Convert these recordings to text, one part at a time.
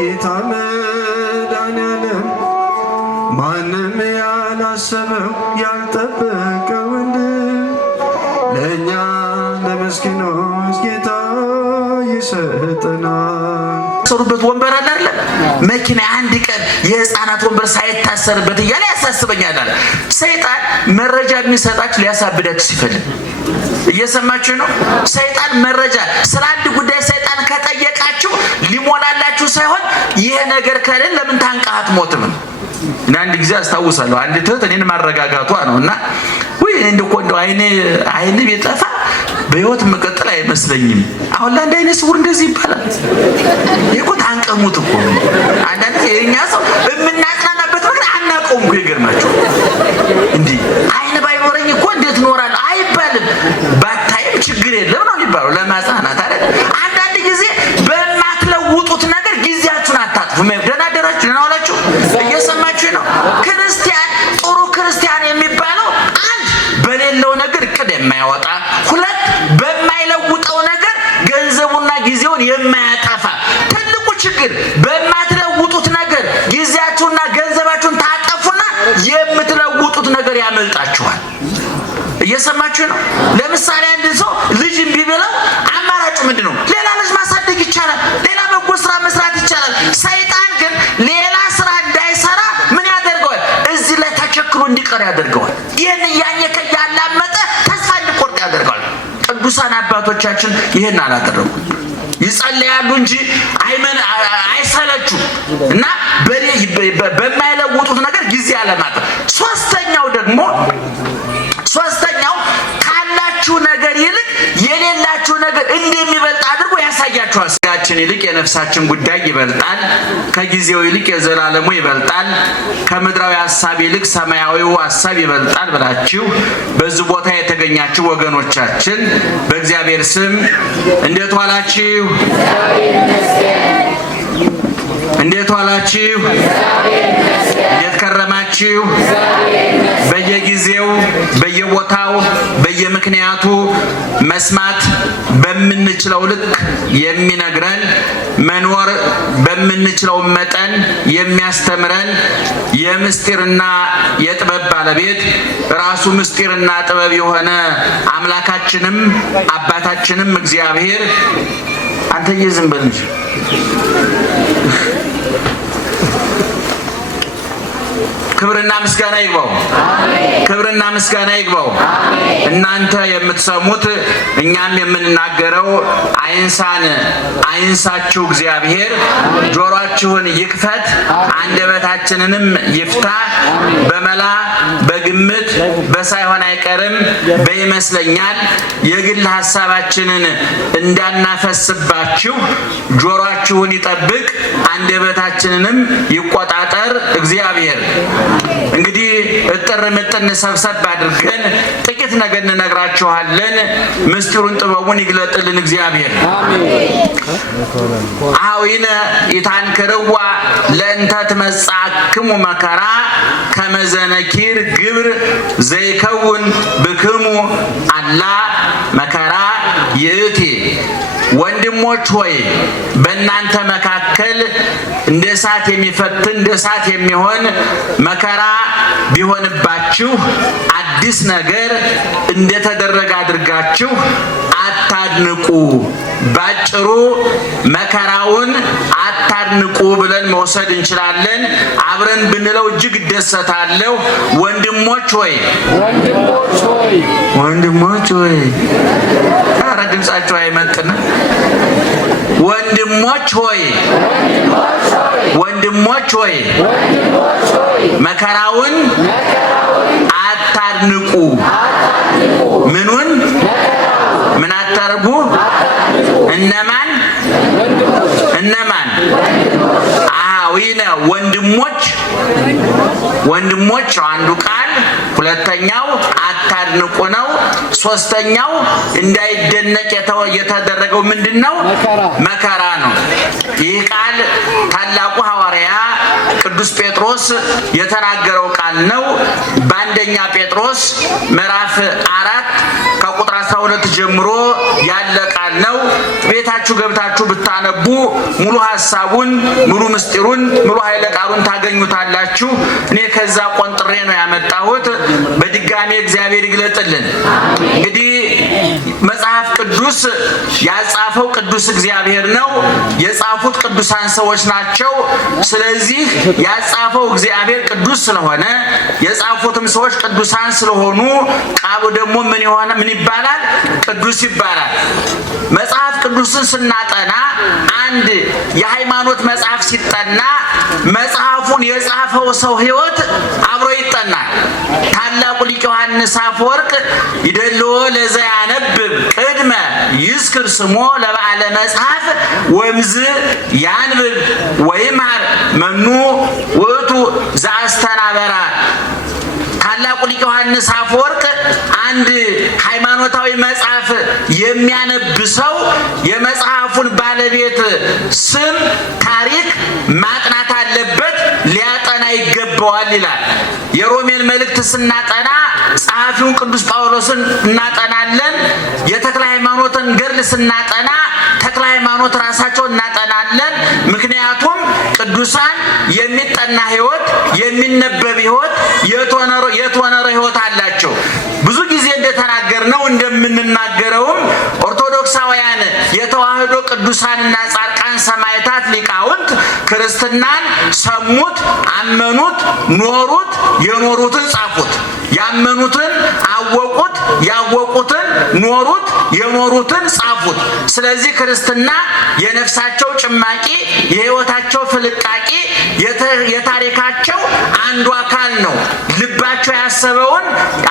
ጌታ መድኃኒዓለም ማንም ያላሰበው ያልጠበቀውን ለእኛ ለምስኪኖች ጌታ ይሰጠናል። ሰሩበት ወንበር አለ አይደል? መኪና አንድ ቀን የህፃናት ወንበር ሳይታሰርበት እያለ ያሳስበኛል። ሰይጣን መረጃ የሚሰጣችሁ ሊያሳብዳችሁ ሲፈልግ እየሰማችሁ ነው። ሰይጣን መረጃ ስለ አንድ ጉዳይ ሰይጣን ከጠየቃችሁ ሊሞላላችሁ ሳይሆን ይሄ ነገር ከሌለ ለምን ታንቃህ አትሞትም? እና አንድ ጊዜ አስታውሳለሁ አንድ እህት እኔን ማረጋጋቷ ነውና ወይ እንደው አይኔ ቢጠፋ በህይወት መቀጠል አይመስለኝም። አሁን ለአንድ አይነ ስውር እንደዚህ ይባላል። ይሄ እኮ ታንቀሙት እኮ አንዳንድ የኛ ሰው የምናጽናናበት ነገር አናውቀውም እኮ ይገርማችሁ። እንዲህ አይን ባይኖረኝ እኮ እንዴት እኖራለሁ አይባልም። ባታይም ችግር የለም ነው የሚባለው ለማጽናናት አይደል? አንዳንድ ጊዜ በማትለውጡት ነገር ጊዜያችሁን አታጥፉ። ደህና አደራችሁ፣ ደህና ዋላችሁ። እየሰማችሁ ነው። ክርስቲያን ጥሩ ክርስቲያን የሚባለው አንድ በሌለው ነገር እቅድ የማያወጣ፣ ሁለት በማይለውጠው ነገር ገንዘቡና ጊዜውን የማያጠፋ። ትልቁ ችግር በማትለውጡት ነገር ጊዜያችሁና ገንዘባችሁን ታጠፉና የምትለውጡት ነገር ያመልጣችኋል። እየሰማችሁ ነው። ለምሳሌ አንድ ሰው ልጅ እምቢ ቢለው አማራጩ ምንድነው? ሌላ ልጅ ማሳደግ ይቻላል፣ ሌላ በጎ ስራ መስራት ይቻላል። ሰይጣን ግን ሌላ ስራ እንዳይሰራ ምን ያደርገዋል? እዚህ ላይ ተቸክሎ እንዲቀር ያደርገዋል። ይህን እያኘከ ያላመጠ ተስፋ እንዲቆርጥ ያደርገዋል። ቅዱሳን አባቶቻችን ይህን አላደረጉም። ይጸልያሉ እንጂ አይሰለቹም እና በማይለውጡት ነገር ጊዜ አለማጠፍ። ሶስተኛው ካላችሁ ነገር ይልቅ የሌላችሁ ነገር እንደሚበልጥ አድርጎ ያሳያችኋል። ስጋችን ይልቅ የነፍሳችን ጉዳይ ይበልጣል፣ ከጊዜው ይልቅ የዘላለሙ ይበልጣል፣ ከምድራዊ ሐሳብ ይልቅ ሰማያዊው ሐሳብ ይበልጣል ብላችሁ በዚህ ቦታ የተገኛችሁ ወገኖቻችን በእግዚአብሔር ስም እንዴት ዋላችሁ? እንዴት ዋላችሁ? እንዴት ከረማችሁ? በየጊዜው በየቦታው በየምክንያቱ መስማት በምንችለው ልክ የሚነግረን መኖር በምንችለው መጠን የሚያስተምረን የምስጢርና የጥበብ ባለቤት ራሱ ምስጢርና ጥበብ የሆነ አምላካችንም አባታችንም እግዚአብሔር አንተዬ ዝም በል እንጂ ክብርና ምስጋና ይግባው። ክብርና ምስጋና ይግባው። እናንተ የምትሰሙት እኛም የምንናገረው አይንሳችሁ እግዚአብሔር ጆሮአችሁን ይክፈት፣ አንደበታችንንም ይፍታ። በመላ በግምት በሳይሆን አይቀርም በይመስለኛል የግል ሐሳባችንን እንዳናፈስባችሁ ጆሮአችሁን ይጠብቅ፣ አንደበታችንንም ይቆጣጠር እግዚአብሔር። እንግዲህ እጥር ምጥን ሰብሰብ አድርገን ጥቂት ነገር እንነግራችኋለን። ምስጢሩን ጥበቡን ይግለጥልን እግዚአብሔር። አዊነ ይታንክርዋ ለእንተ ትመጻክሙ መከራ ከመዘነኪር ግብር ዘይከውን ብክሙ አላ መከራ ይእቲ። ወንድሞች ሆይ በእናንተ መካከል እንደ እሳት የሚፈትን እንደ እሳት የሚሆን መከራ ቢሆንባችሁ አዲስ ነገር እንደተደረገ አድርጋችሁ አታድንቁ። ባጭሩ መከራውን አታድንቁ ብለን መውሰድ እንችላለን። አብረን ብንለው እጅግ እደሰታለሁ። ወንድሞች ሆይ ኧረ ድምጻችሁ አይመጥንም። ወንድሞች ሆይ መከራውን አታድንቁ። ምኑን ምን አታርጉ? እነማን አዊነ ወንድሞች አንዱ ቃል፣ ሁለተኛው አታድንቁ ነው። ሶስተኛው እንዳይደነቅ የተደረገው ምንድነው? መከራ ነው። ይህ ቃል ታላቁ ሐዋርያ ቅዱስ ጴጥሮስ የተናገረው ቃል ነው። በአንደኛ ጴጥሮስ ምዕራፍ 4 ከቁጥር 12 ጀምሮ ያለ ቃል ቃል ነው። ቤታችሁ ገብታችሁ ብታነቡ ሙሉ ሐሳቡን፣ ሙሉ ምስጢሩን፣ ሙሉ ኃይለ ቃሉን ታገኙታላችሁ። እኔ ከዛ ቆንጥሬ ነው ያመጣሁት። በድጋሚ እግዚአብሔር ይግለጥልን። እንግዲህ መጽሐፍ ቅዱስ ያጻፈው ቅዱስ እግዚአብሔር ነው። የጻፉት ቅዱሳን ሰዎች ናቸው። ስለዚህ ያጻፈው እግዚአብሔር ቅዱስ ስለሆነ የጻፉትም ሰዎች ቅዱሳን ስለሆኑ ቃሉ ደግሞ ምን ይባላል? ቅዱስ ይባላል። መጽሐፍ ቅዱስን ስናጠና አንድ የሃይማኖት መጽሐፍ ሲጠና መጽሐፉን የጻፈው ሰው ሕይወት አብሮ ይጠናል። ታላቁ ሊቅ ዮሐንስ አፈወርቅ ይደልዎ ለዘ ያነብብ ቅድመ ይዝክር ስሞ ለበዓለ መጽሐፍ ወምዝ ያንብብ ወይምሃር መኑ ውእቱ ዘአስተናበራ። ታላቁ ሊቅ ዮሐንስ አፈወርቅ አንድ ሃይማኖታዊ መጽሐፍ የሚያነብ ሰው የመጽሐፉን ባለቤት ስም፣ ታሪክ ማጥናት አለበት፣ ሊያጠና ይገባዋል ይላል። የሮሜን መልእክት ስናጠና ጸሐፊውን ቅዱስ ጳውሎስን እናጠናለን። የተክለ ሃይማኖትን ገድል ስናጠና ተክለ ሃይማኖት ራሳቸውን እናጠናለን። ምክንያቱም ቅዱሳን የሚጠና ሕይወት፣ የሚነበብ ሕይወት፣ የተወነረ ሕይወት አላቸው። ብዙ ጊዜ እንደተናገርነው እንደምንናገረውም ኦርቶዶክሳውያን የተዋህዶ ቅዱሳንና ጻድቃን ሰማዕታት ሊቃውንት ክርስትናን ሰሙት፣ አመኑት፣ ኖሩት፣ የኖሩትን ጻፉት። ያመኑትን አወቁት፣ ያወቁትን ኖሩት፣ የኖሩትን ጻፉት። ስለዚህ ክርስትና የነፍሳቸው ጭማቂ፣ የሕይወታቸው ፍልቃቂ፣ የታሪካቸው አንዱ አካል ነው። ልባቸው ያሰበውን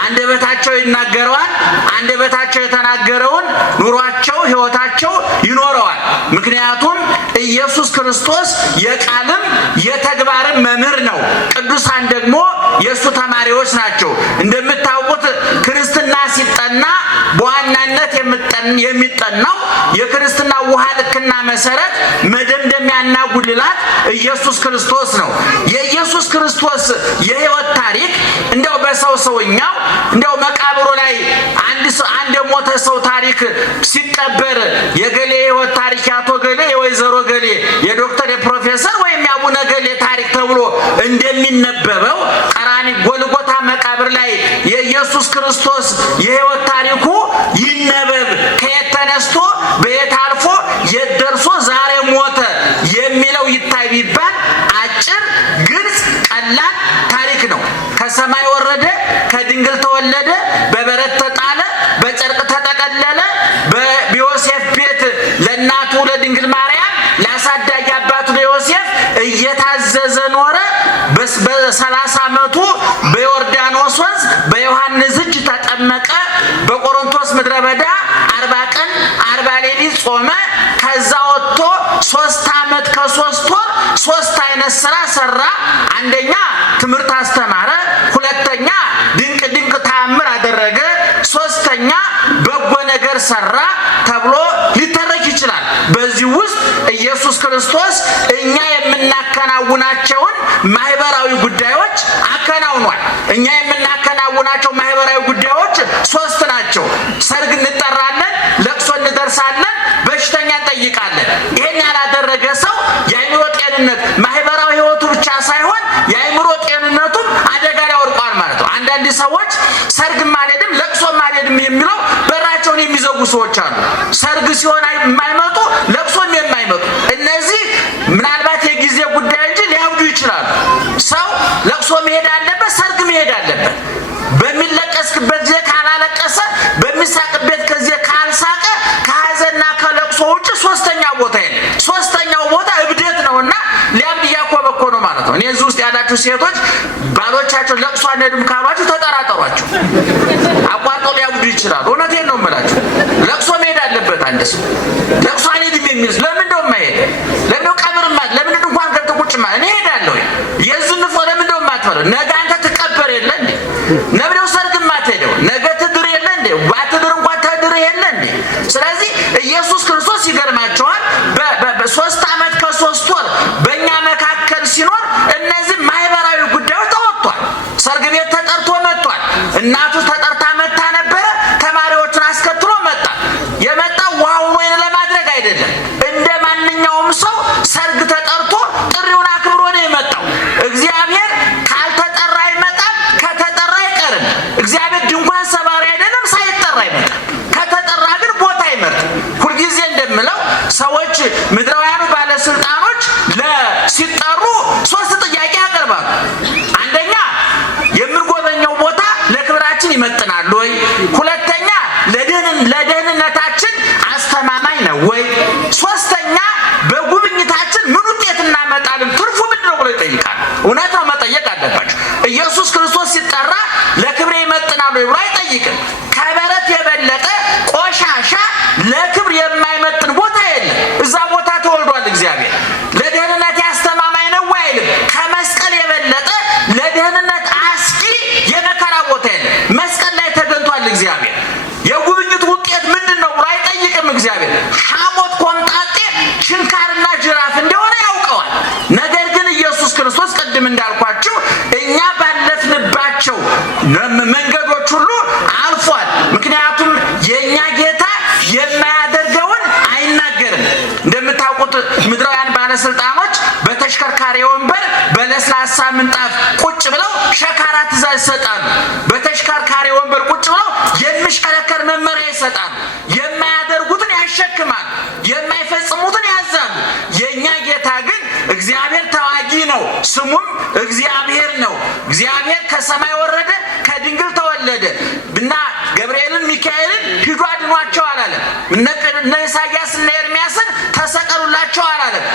አንደበታቸው ይናገረዋል። አንደበታቸው የተናገረውን ኑሯቸው፣ ሕይወታቸው ይኖረዋል። ምክንያቱም ኢየሱስ ክርስቶስ የቃልም የተግባርም መምህር ነው። ቅዱሳን ደግሞ የእሱ ተማሪዎች ናቸው። እንደምታውቁት ክርስትና ሲጠና በዋናነት የሚጠናው የክርስትና ውሃ ልክና መሰረት መደምደሚያና ጉልላት ኢየሱስ ክርስቶስ ነው። የኢየሱስ ክርስቶስ የሕይወት ታሪክ እንደው በሰውኛው እንደው መቃብሩ ላይ አንድ የሞተ ሰው ታሪክ ሲቀበር የገሌ የሕይወት ታሪክ ያቶ ገሌ፣ የወይዘሮ ገሌ፣ የዶክተር፣ የፕሮፌሰር ወይም የአቡነ ገሌ ታሪክ ተብሎ እንደሚነበበው ቀራኒ ጎልጎታ መቃብር ላይ የኢየሱስ ክርስቶስ የሕይወት ታሪኩ ይነበብ። ከየት ተነስቶ በየት አልፎ የት ደርሶ ዛሬ ሞተ የሚለው ይታይ ቢባል አጭር፣ ግልጽ፣ ቀላል ታሪክ ነው። ከሰማይ ወረደ፣ ከድንግል ተወለደ፣ በበረት ተጣለ፣ በጨርቅ ተጠቀለለ፣ በዮሴፍ ቤት ለእናቱ ለድንግል ማርያም ለአሳዳጊ አባቱ ለዮሴፍ እየታዘዘ ኖረ። በ30 ዓመቱ በዮርዳኖስ ወንዝ በዮሐንስ እጅ ተጠመቀ። በቆሮንቶስ ምድረ በዳ 40 ቀን 40 ሌሊት ጾመ። ከዛ ወጥቶ 3 ዓመት ከ3 ወር 3 አይነት ስራ ሰራ። አንደኛ ትምህርት አስተማረ፣ ሁለተኛ ድንቅ ተአምር አደረገ፣ ሶስተኛ በጎ ነገር ሰራ ተብሎ ሊተረክ ይችላል። በዚህ ውስጥ ኢየሱስ ክርስቶስ እኛ የምናከናውናቸውን ማህበራዊ ጉዳዮች አከናውኗል። እኛ የምናከናውናቸው ማህበራዊ ጉዳዮች 3 ናቸው። ሰርግ እንጠራለን፣ ለቅሶ እንደርሳለን፣ በሽተኛ እንጠይቃለን። ይሄን ያላደረገ ሰው የአእምሮ ጤንነት ማህበራዊ ህይወቱ ብቻ ሳይሆን የአእምሮ ጤንነቱም አደጋ ላይ ወድቋል ማለት ነው። አንዳንድ ሰዎች ሰርግም አልሄድም ለቅሶም አልሄድም የሚለው በራቸውን የሚዘጉ ሰዎች አሉ። ሰርግ ሲሆን የማይመጡ ለቅሶም የማይመጡ እነዚህ ምናልባት የጊዜ ጉዳይ እንጂ ሊያብዱ ይችላሉ። ሰው ለቅሶ መሄድ አለበት፣ ሰርግ መሄድ አለበት። በሚለቀስበት ጊዜ ካላለቀሰ፣ በሚሳቅበት ጊዜ ካልሳቀ ከሀዘንና ከለቅሶ ውጭ ሶስተኛው ቦታ የለም። ሶስተኛው ቦታ እብደት ነውና ሊያብድ እያኮበኮ ነው ማለት ነው። እኔ እዚህ ውስጥ ያላችሁ ሴቶች ባሎቻቸው ለቅሶ አንሄድም ካሏችሁ ተጠራጠሯቸው። አቋርጠው ሊያብዱ ይችላሉ። እውነቴን ነው የምላችሁ። ለቅሶ መሄድ አለበት። አንድ ሰው ለቅሶ አንሄድም የሚል ለምን እንደው የማይሄድ ለምን ነው ቀብርማ ለምን እንኳን ገብተህ ቁጭ ማለት እኔ እሄዳለሁ። የዝንፎ ለምን እንደው የማትበለው ነገ አንተ ትቀበር የለ እንዴ? ለምን ነው ሰርግ የማትሄደው? ነገ ትድር የለ እንዴ? ባትድር እንኳን ተድር የለ እንዴ? ስለዚህ ኢየሱስ ክርስቶስ ይገርማቸዋል። በ3 ዓመት ከ3 ወር በእኛ መካከል ሲኖር እነዚህ ማህበራዊ ጉዳዮች ተወጥቷል። ሰርግ ቤት ተጠርቶ መጥቷል። እናቱ ተጠርታ መታ ነበረ። ተማሪዎቹን አስከትሎ መጣ። የመጣው ውሃውን ወይን ባለስልጣኖች ሲጠሩ 3 ጥያቄ ያቀርባሉ። አንደኛ የምንጎበኘው ቦታ ለክብራችን ይመጥናል ወይ? ሁለተኛ ለደህንነታችን አስተማማኝ ነው ወይ? ሶስተኛ በጉብኝታችን ምን ውጤት እናመጣለን? ትርፉ ምንድን ነው ብሎ ይጠይቃል። እውነት ነው፣ መጠየቅ አለባቸው። ኢየሱስ ክርስቶስ ሲጠራ ለክብሬ ይመጥናል ወይ ብሎ አይጠይቅም። ከበረት የበለጠ ቆሻሻ ለክብር የማይመጥን ቦታ የለም። እዛ ቦታ ተወልዷል እግዚአብሔር። ለደህንነት አስተማማኝ ነው ወይ አይልም። ከመስቀል የበለጠ ለደህንነት አስጊ የመከራ ቦታ የለም። መስቀል ላይ ተገኝቷል እግዚአብሔር። የጉብኝቱ ውጤት ምንድን ነው ብሎ አይጠይቅም እግዚአብሔር። ሐሞት፣ ኮምጣጤ፣ ችንካርና ጅራፍ እንደሆነ ያውቀዋል። ነገር ግን ኢየሱስ ክርስቶስ ቅድም እንዳልኳችሁ እኛ ባለፍንባቸው መንገዶች ሁሉ አልፏል። ምክንያቱም የእኛ ጌታ የማያደርገውን አይናገርም። እንደምታውቁት ምድራውያን ባለስልጣኖች በተሽከርካሪ ወንበር በለስላሳ ምንጣፍ ቁጭ ብለው ሸካራ ትእዛዝ ይሰጣሉ። በተሽከርካሪ ወንበር ቁጭ ብለው የሚሽከረከር መመሪያ ይሰጣሉ። የማያደርጉትን ያሸክማሉ፣ የማይፈጽሙትን ያዛሉ። የእኛ ጌታ ግን እግዚአብሔር ተዋጊ ነው፣ ስሙም እግዚአብሔር ነው። እግዚአብሔር ከሰማይ ወረደ፣ ከድንግል ተወለደ እና ገብርኤልን ሚካኤልን ሂዱ አድኗቸው አላለም። እነ ኢሳያስ እነ ኤርሚያስን ተሰቀሉላቸው አላለም።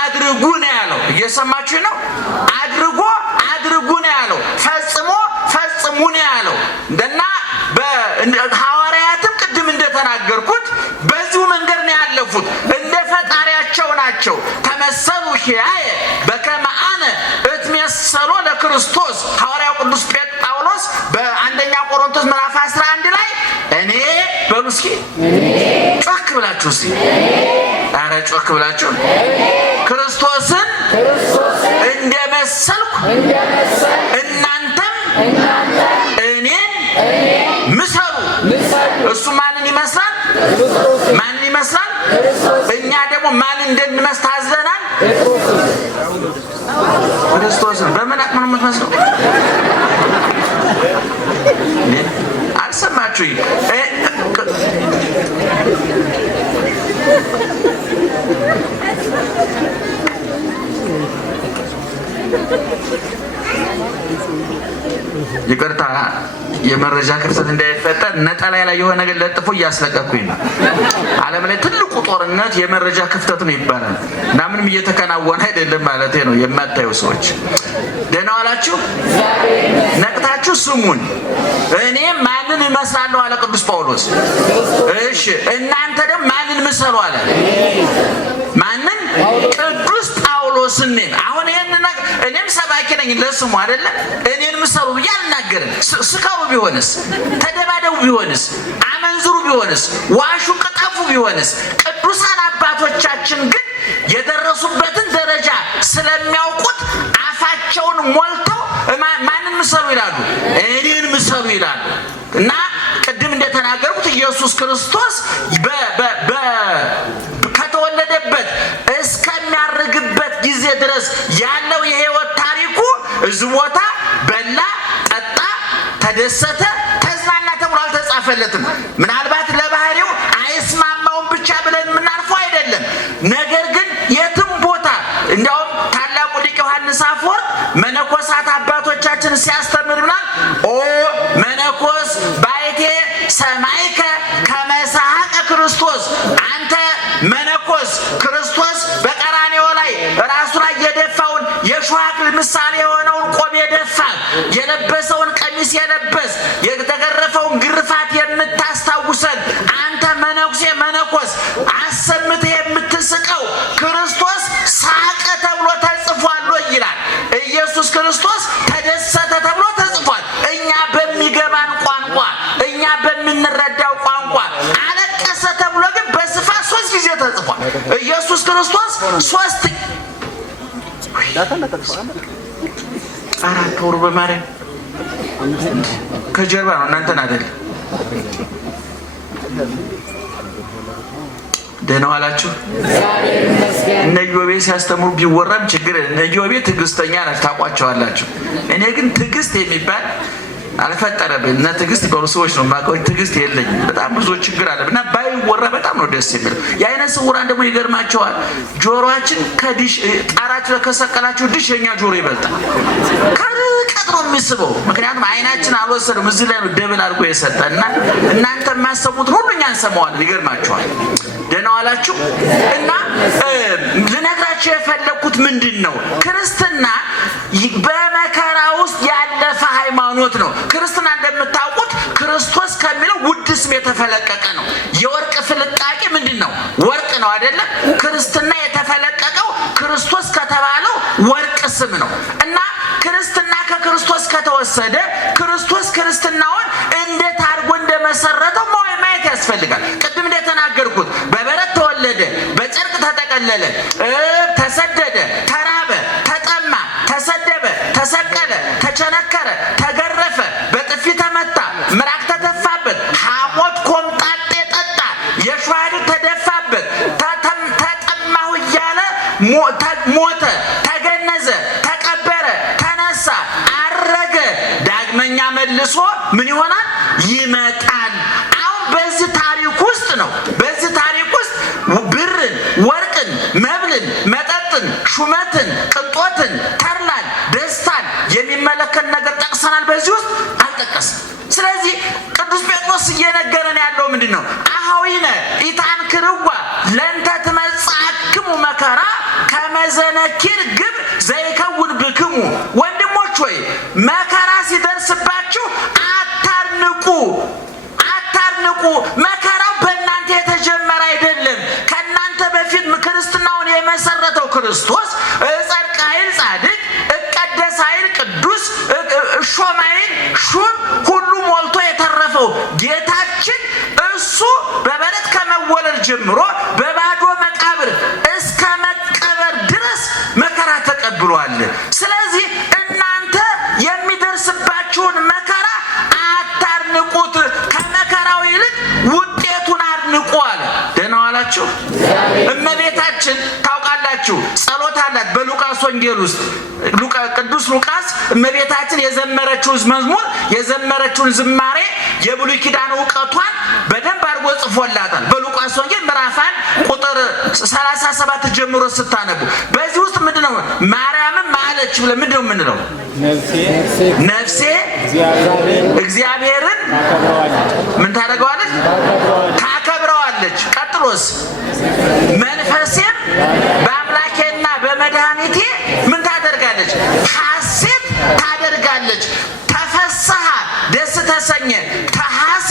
አድርጉ ነው ያለው። እየሰማችሁ ነው? አድርጉ ነው ያለው። ፈጽሙ ነው ያለው። እና ሐዋርያትም ቅድም እንደተናገርኩት በዚሁ መንገድ ነው ያለፉት። እንደ ፈጣሪያቸው ናቸው። ተመሰሉ ሂያየ በከመ አነ እትሜሰሎ ለክርስቶስ። ሐዋርያው ቅዱስ ጳውሎስ በአንደኛ ቆሮንቶስ ምዕራፍ 11 ላይ እኔ በሉ እስኪ ጮክ ብላችሁ እስኪ ኧረ ጮክ ብላችሁ ክርስቶስን እንደመሰልኩ እናንተም እኔን ምሰሉ። እሱ ማንን ይመስላል? እኛ ደግሞ ማን እንድንመስል ታዘናል? ክርስቶስን። በምን አቅም ነው የምትመስለው? አልሰማችሁኝ? ይቅርታ፣ የመረጃ ክፍተት እንዳይፈጠር ነጠላ ላይ የሆነ ነገር ለጥፎ እያስለቀኩኝ ነው። ዓለም ላይ ትልቁ ጦርነት የመረጃ ክፍተት ነው ይባላል እና ምንም እየተከናወነ አይደለም ማለት ነው። የማታዩ ሰዎች ደህና ዋላችሁ? ነቅታችሁ ስሙን። እኔ ማንን እመስላለሁ አለ ቅዱስ ጳውሎስ። እሺ እናንተ ደግሞ ማንን ምሰሉ አለ? ማንን? ቅዱስ ጳውሎስን። አሁን ይሄን ነገር እኔም ሰባኪ ነኝ ለስሙ አይደለ? እኔን ምሰሉ ብዬ አልናገርም። ስከሩ ቢሆንስ፣ ተደባደቡ ቢሆንስ፣ አመንዝሩ ቢሆንስ፣ ዋሹ ቅጠፉ ቢሆንስ፣ ቅዱሳን አባቶቻችን ግን የደረሱበትን ደረጃ ስለሚያውቁት አፋቸውን ሞልተው ማንን ምሰሉ ይላሉ? እኔን ምሰሉ ይላሉ። እና ቅድም እንደተናገርኩት ኢየሱስ ክርስቶስ ከተወለደበት እስከሚያርግበት ጊዜ ድረስ ያለው የሕይወት ታሪኩ እዚህ ቦታ በላ፣ ጠጣ፣ ተደሰተ፣ ተዝናና ተብሎ አልተጻፈለትም። ምናልባት ለባህሪው አይስማማውም ብቻ ብለን የምናልፈው አይደለም። ነገር ግን የትም ቦታ እንዲያውም ታላቁ ሊቅ ዮሐንስ አፈወርቅ መነኮሳት አባቶቻችን ሲያስተምር ብናል ኦ መነኮስ ባይቴ ሰማይከ ከመ ሰሐቀ ክርስቶስ። አንተ መነኮስ ክርስቶስ በቀራንዮ ላይ ራሱ ላይ የደፋውን የሾህ አክሊል ምሳሌ የሆነውን ቆብ የደፋ የለበሰውን ቀሚስ የለበስ የተገረፈውን ግርፋት የምታስታውሰን አንተ መነኩሴ መነኮስ አሰምተህ የምትስቀው ክርስቶስ ሳቀ ተብሎ ተጽፏል ይላል። ኢየሱስ ክርስቶስ ተደሰተ ተብሎ ተጽፏል። እኛ በሚገባን ቋንቋ፣ እኛ በምንረዳው ቋንቋ። አለቀሰ ተብሎ ግን በስፋት 3 ጊዜ ተጽፏል። ኢየሱስ ክርስቶስ 3 አራት ወር በማርያም ከጀርባ ነው እናንተን አይደለም። ደህና ዋላችሁ? እነ ኢዮቤ ሲያስተምሩ ቢወራም ችግር እነ ኢዮቤ ትዕግስተኛ ናቸው፣ ታውቋቸዋላችሁ። እኔ ግን ትዕግስት የሚባል አልፈጠረብኝ እና ትዕግስት በሩሶች ነው ማቀው ትዕግስት የለኝም። በጣም ብዙ ችግር አለና ባይወራ በጣም ነው ደስ የሚለው። የዓይነ ስውራን ደግሞ ይገርማቸዋል። ጆሮአችን ከዲሽ ጣራችሁ ከሰቀላችሁ ዲሽ የኛ ጆሮ ይበልጣል። ከርቀት ነው የሚስበው። ምክንያቱም ዓይናችን አልወሰደም። እዚህ ላይ ነው ደብል አድርጎ የሰጠና እናንተ የማሰሙት ሁሉ እኛ እንሰማዋለን። ይገርማቸዋል። ደህና ዋላችሁ። እና ልነግራችሁ የፈለኩት ምንድነው ክርስትና በመከራ ውስጥ ያለፈ ሃይማኖት ነው። ክርስትና እንደምታውቁት ክርስቶስ ከሚለው ውድ ስም የተፈለቀቀ ነው። የወርቅ ፍልቃቄ ምንድነው? ወርቅ ነው አይደለ? ክርስትና የተፈለቀቀው ክርስቶስ ከተባለው ወርቅ ስም ነው። እና ክርስትና ከክርስቶስ ከተወሰደ ክርስቶስ ክርስትናውን እንዴት አድርጎ እንደመሰረተው ማየት ያስፈልጋል። ቅድም እንደተናገርኩት በበረት ተወለደ፣ በጨርቅ ተጠቀለለ፣ ተሰደደ፣ ተራበ፣ ተጠማ፣ ተሰደበ፣ ተሰቀለ፣ ተቸነከረ፣ ተገረፈ፣ በጥፊ ተመታ፣ ምራቅ ተተፋበት፣ ሐሞት ኮምጣጤ ጠጣ፣ የሸዋድ ተደፋበት፣ ተጠማሁ እያለ ሞተ፣ ተገነዘ፣ ተቀበረ፣ ተነሳ፣ አረገ፣ ዳግመኛ መልሶ ምን ይሆናል? ይመጣል። አሁን በዚህ ታሪክ ውስጥ ነው። በዚህ ታሪክ ውስጥ ብርን፣ ወርቅን፣ መብልን፣ መጠጥን፣ ሹመትን፣ ቅንጦትን፣ ተድላን፣ ደስታን የሚመለከት ነገር ጠቅሰናል። በዚህ ውስጥ አልጠቀስም። ስለዚህ ቅዱስ ጴጥሮስ እየነገረን ያለው ምንድነው? አኀዊነ ኢታንክርዋ ለእንተ ትመጽአክሙ መከራ ከመ ዘነኪር ግብር ዘይከውን ብክሙ። ወንድሞች ሆይ መከራ ሲደርስባችሁ አታርንቁ። መከራው በእናንተ የተጀመረ አይደለም። ከእናንተ በፊት ክርስትናውን የመሰረተው ክርስቶስ ጸድቅ ኃይል ጻድቅ፣ እቀደስ ኃይል ቅዱስ፣ እሾም ኃይል ሹም ሁሉ ሞልቶ የተረፈው ጌታችን እሱ በበረት ከመወለድ ጀምሮ በባዶ መቃብር እስከ መቀበር ድረስ መከራ ተቀብሏል። ስለዚህ እናንተ የሚደርስባችሁን መከራ አታርንቁት፣ ከመከራው ይልቅ ውጤቱን አድንቁ አለ። ደህና ዋላችሁ። እመቤታችን ታውቃላችሁ ጸሎት አላት በሉቃስ ወንጌል ውስጥ። ቅዱስ ሉቃስ እመቤታችን የዘመረችውን መዝሙር የዘመረችውን ዝማሬ የብሉይ ኪዳን ዕውቀቷን በደንብ አድርጎ ጽፎላታል። በሉቃስ ወንጌል ምዕራፍ 1 ቁጥር 37 ጀምሮ ስታነቡ በዚህ ውስጥ ምንድነው ማርያምም ማለች ብለን ምንድነው የምንለው? ነፍሴ እግዚአብሔርን ምን ታደርገዋለች? ታከብረዋለች። ቀጥሎስ መንፈሴም በአምላኬና በመድኃኒቴ ምን ታደርጋለች? ሐሴት ታደርጋለች። ተፈስሐ ደስ ተሰኘ፣ ተሐሴ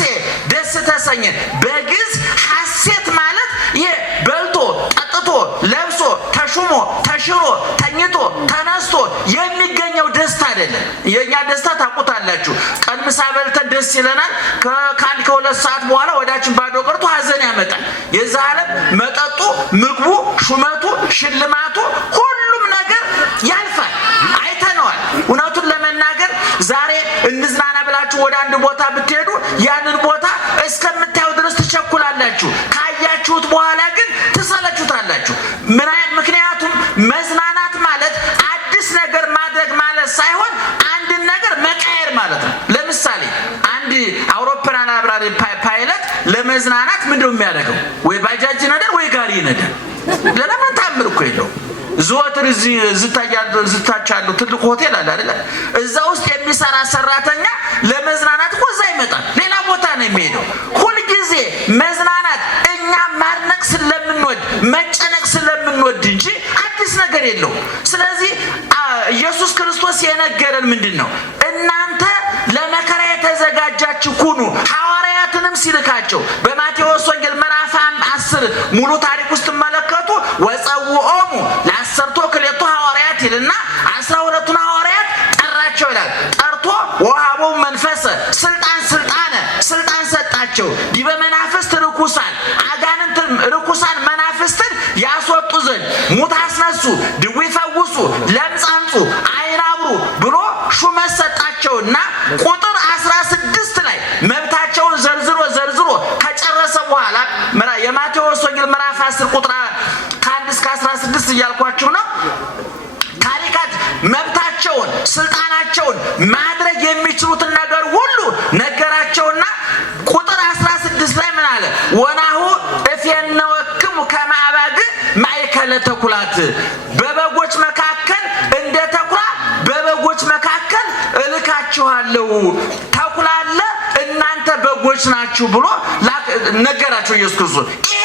ደስ ተሰኘ። በግዕዝ ሐሴት ማለት ይሄ በልቶ ጠጥቶ ለብሶ ተሹሞ ተሽሮ ተኝቶ ተነስቶ የሚገኘው ደስታ አይደለም። የኛ ደስታ ታውቁታላችሁ። ቀን ምሳ በልተን ደስ ይለናል። ከአንድ ከሁለት ሰዓት በኋላ ወዳችን ባዶ ቀርቶ ሐዘን ያመጣል። የዛ ዓለም መጠጡ፣ ምግቡ፣ ሹመቱ፣ ሽልማቱ ሁሉም ነገር ያልፋል። አይተነዋል። እውነቱን ለመናገር ዛሬ እንዝናና ብላችሁ ወደ አንድ ቦታ ብትሄዱ ያንን ቦታ እስከምታዩ ድረስ ትቸኩላላችሁ። ካያችሁት በኋላ ግን ትሰለቹታላችሁ። ምክንያቱም መዝናናት ማለት አዲስ ነገር ማድረግ ማለት ሳይሆን አንድን ነገር መቀየር ማለት ነው። ለምሳሌ አንድ አውሮፕላን አብራሪ ፓይለት ለመዝናናት ምንድነው የሚያደርገው? ወይ ባጃጅ ይነዳል ወይ ጋሪ ይነዳል። ለምን ታምር እኮ የለው። ዘወትር ዝታች ያለው ትልቅ ሆቴል አለ አይደል? እዛ ውስጥ የሚሰራ ሰራተኛ ለመዝናናት እኮ እዛ ይመጣል። ሌላ ቦታ ነው የሚሄደው። ሁልጊዜ መዝናናት እኛ ማድነቅ ስለምንወድ መጨነቅ ስለምንወድ እንጂ አዲስ ነገር የለው። ስለዚህ ኢየሱስ ክርስቶስ የነገረን ምንድነው? እናንተ ለመከራ የተዘጋጃችሁ ሁኑ። ሐዋርያትንም ሲልካቸው በማቴዎስ ወንጌል ምዕራፍ 10 ሙሉ ታሪክ ውስጥ ተመለከቱ። ወጸውዖሙ ለአሰርቶ ክሌቱ ሐዋርያት ይልና 12ቱን ሐዋርያት ጠራቸው ይላል። ጠርቶ ወሀቦሙ መንፈሰ ስልጣን ሰጣቸው። ዲበ መናፍስት ርኩሳን አጋንንት ርኩሳን መናፍስትን ያስወጡ ዘንድ ሙት አስነሱ፣ ድውይ ፈውሱ፣ ለምጽ አንጹ፣ ዓይን አብሩ ብሎ ሹመት ሰጣቸውና ቁጥር 16 ላይ መብታቸውን ዘርዝሮ ከጨረሰ በኋላ የማቴዎስ ወንጌል ምዕራፍ 10 ቁጥር 1 እስከ 16 እያልኳችሁ ነው። ታሪካት መብታቸውን ስልጣናቸውን ማድረግ የሚችሉትን ነገር ሁሉ ወናሁ እፌነወክሙ ከመ አባግዕ ማእከለ ተኩላት በበጎች መካከል እንደ ተኩላ በበጎች መካከል እልካችኋለሁ። ተኩላ አለ እናንተ በጎች ናችሁ ብሎ ነገራቸው ኢየሱስ ክርስቶስ። ይሄ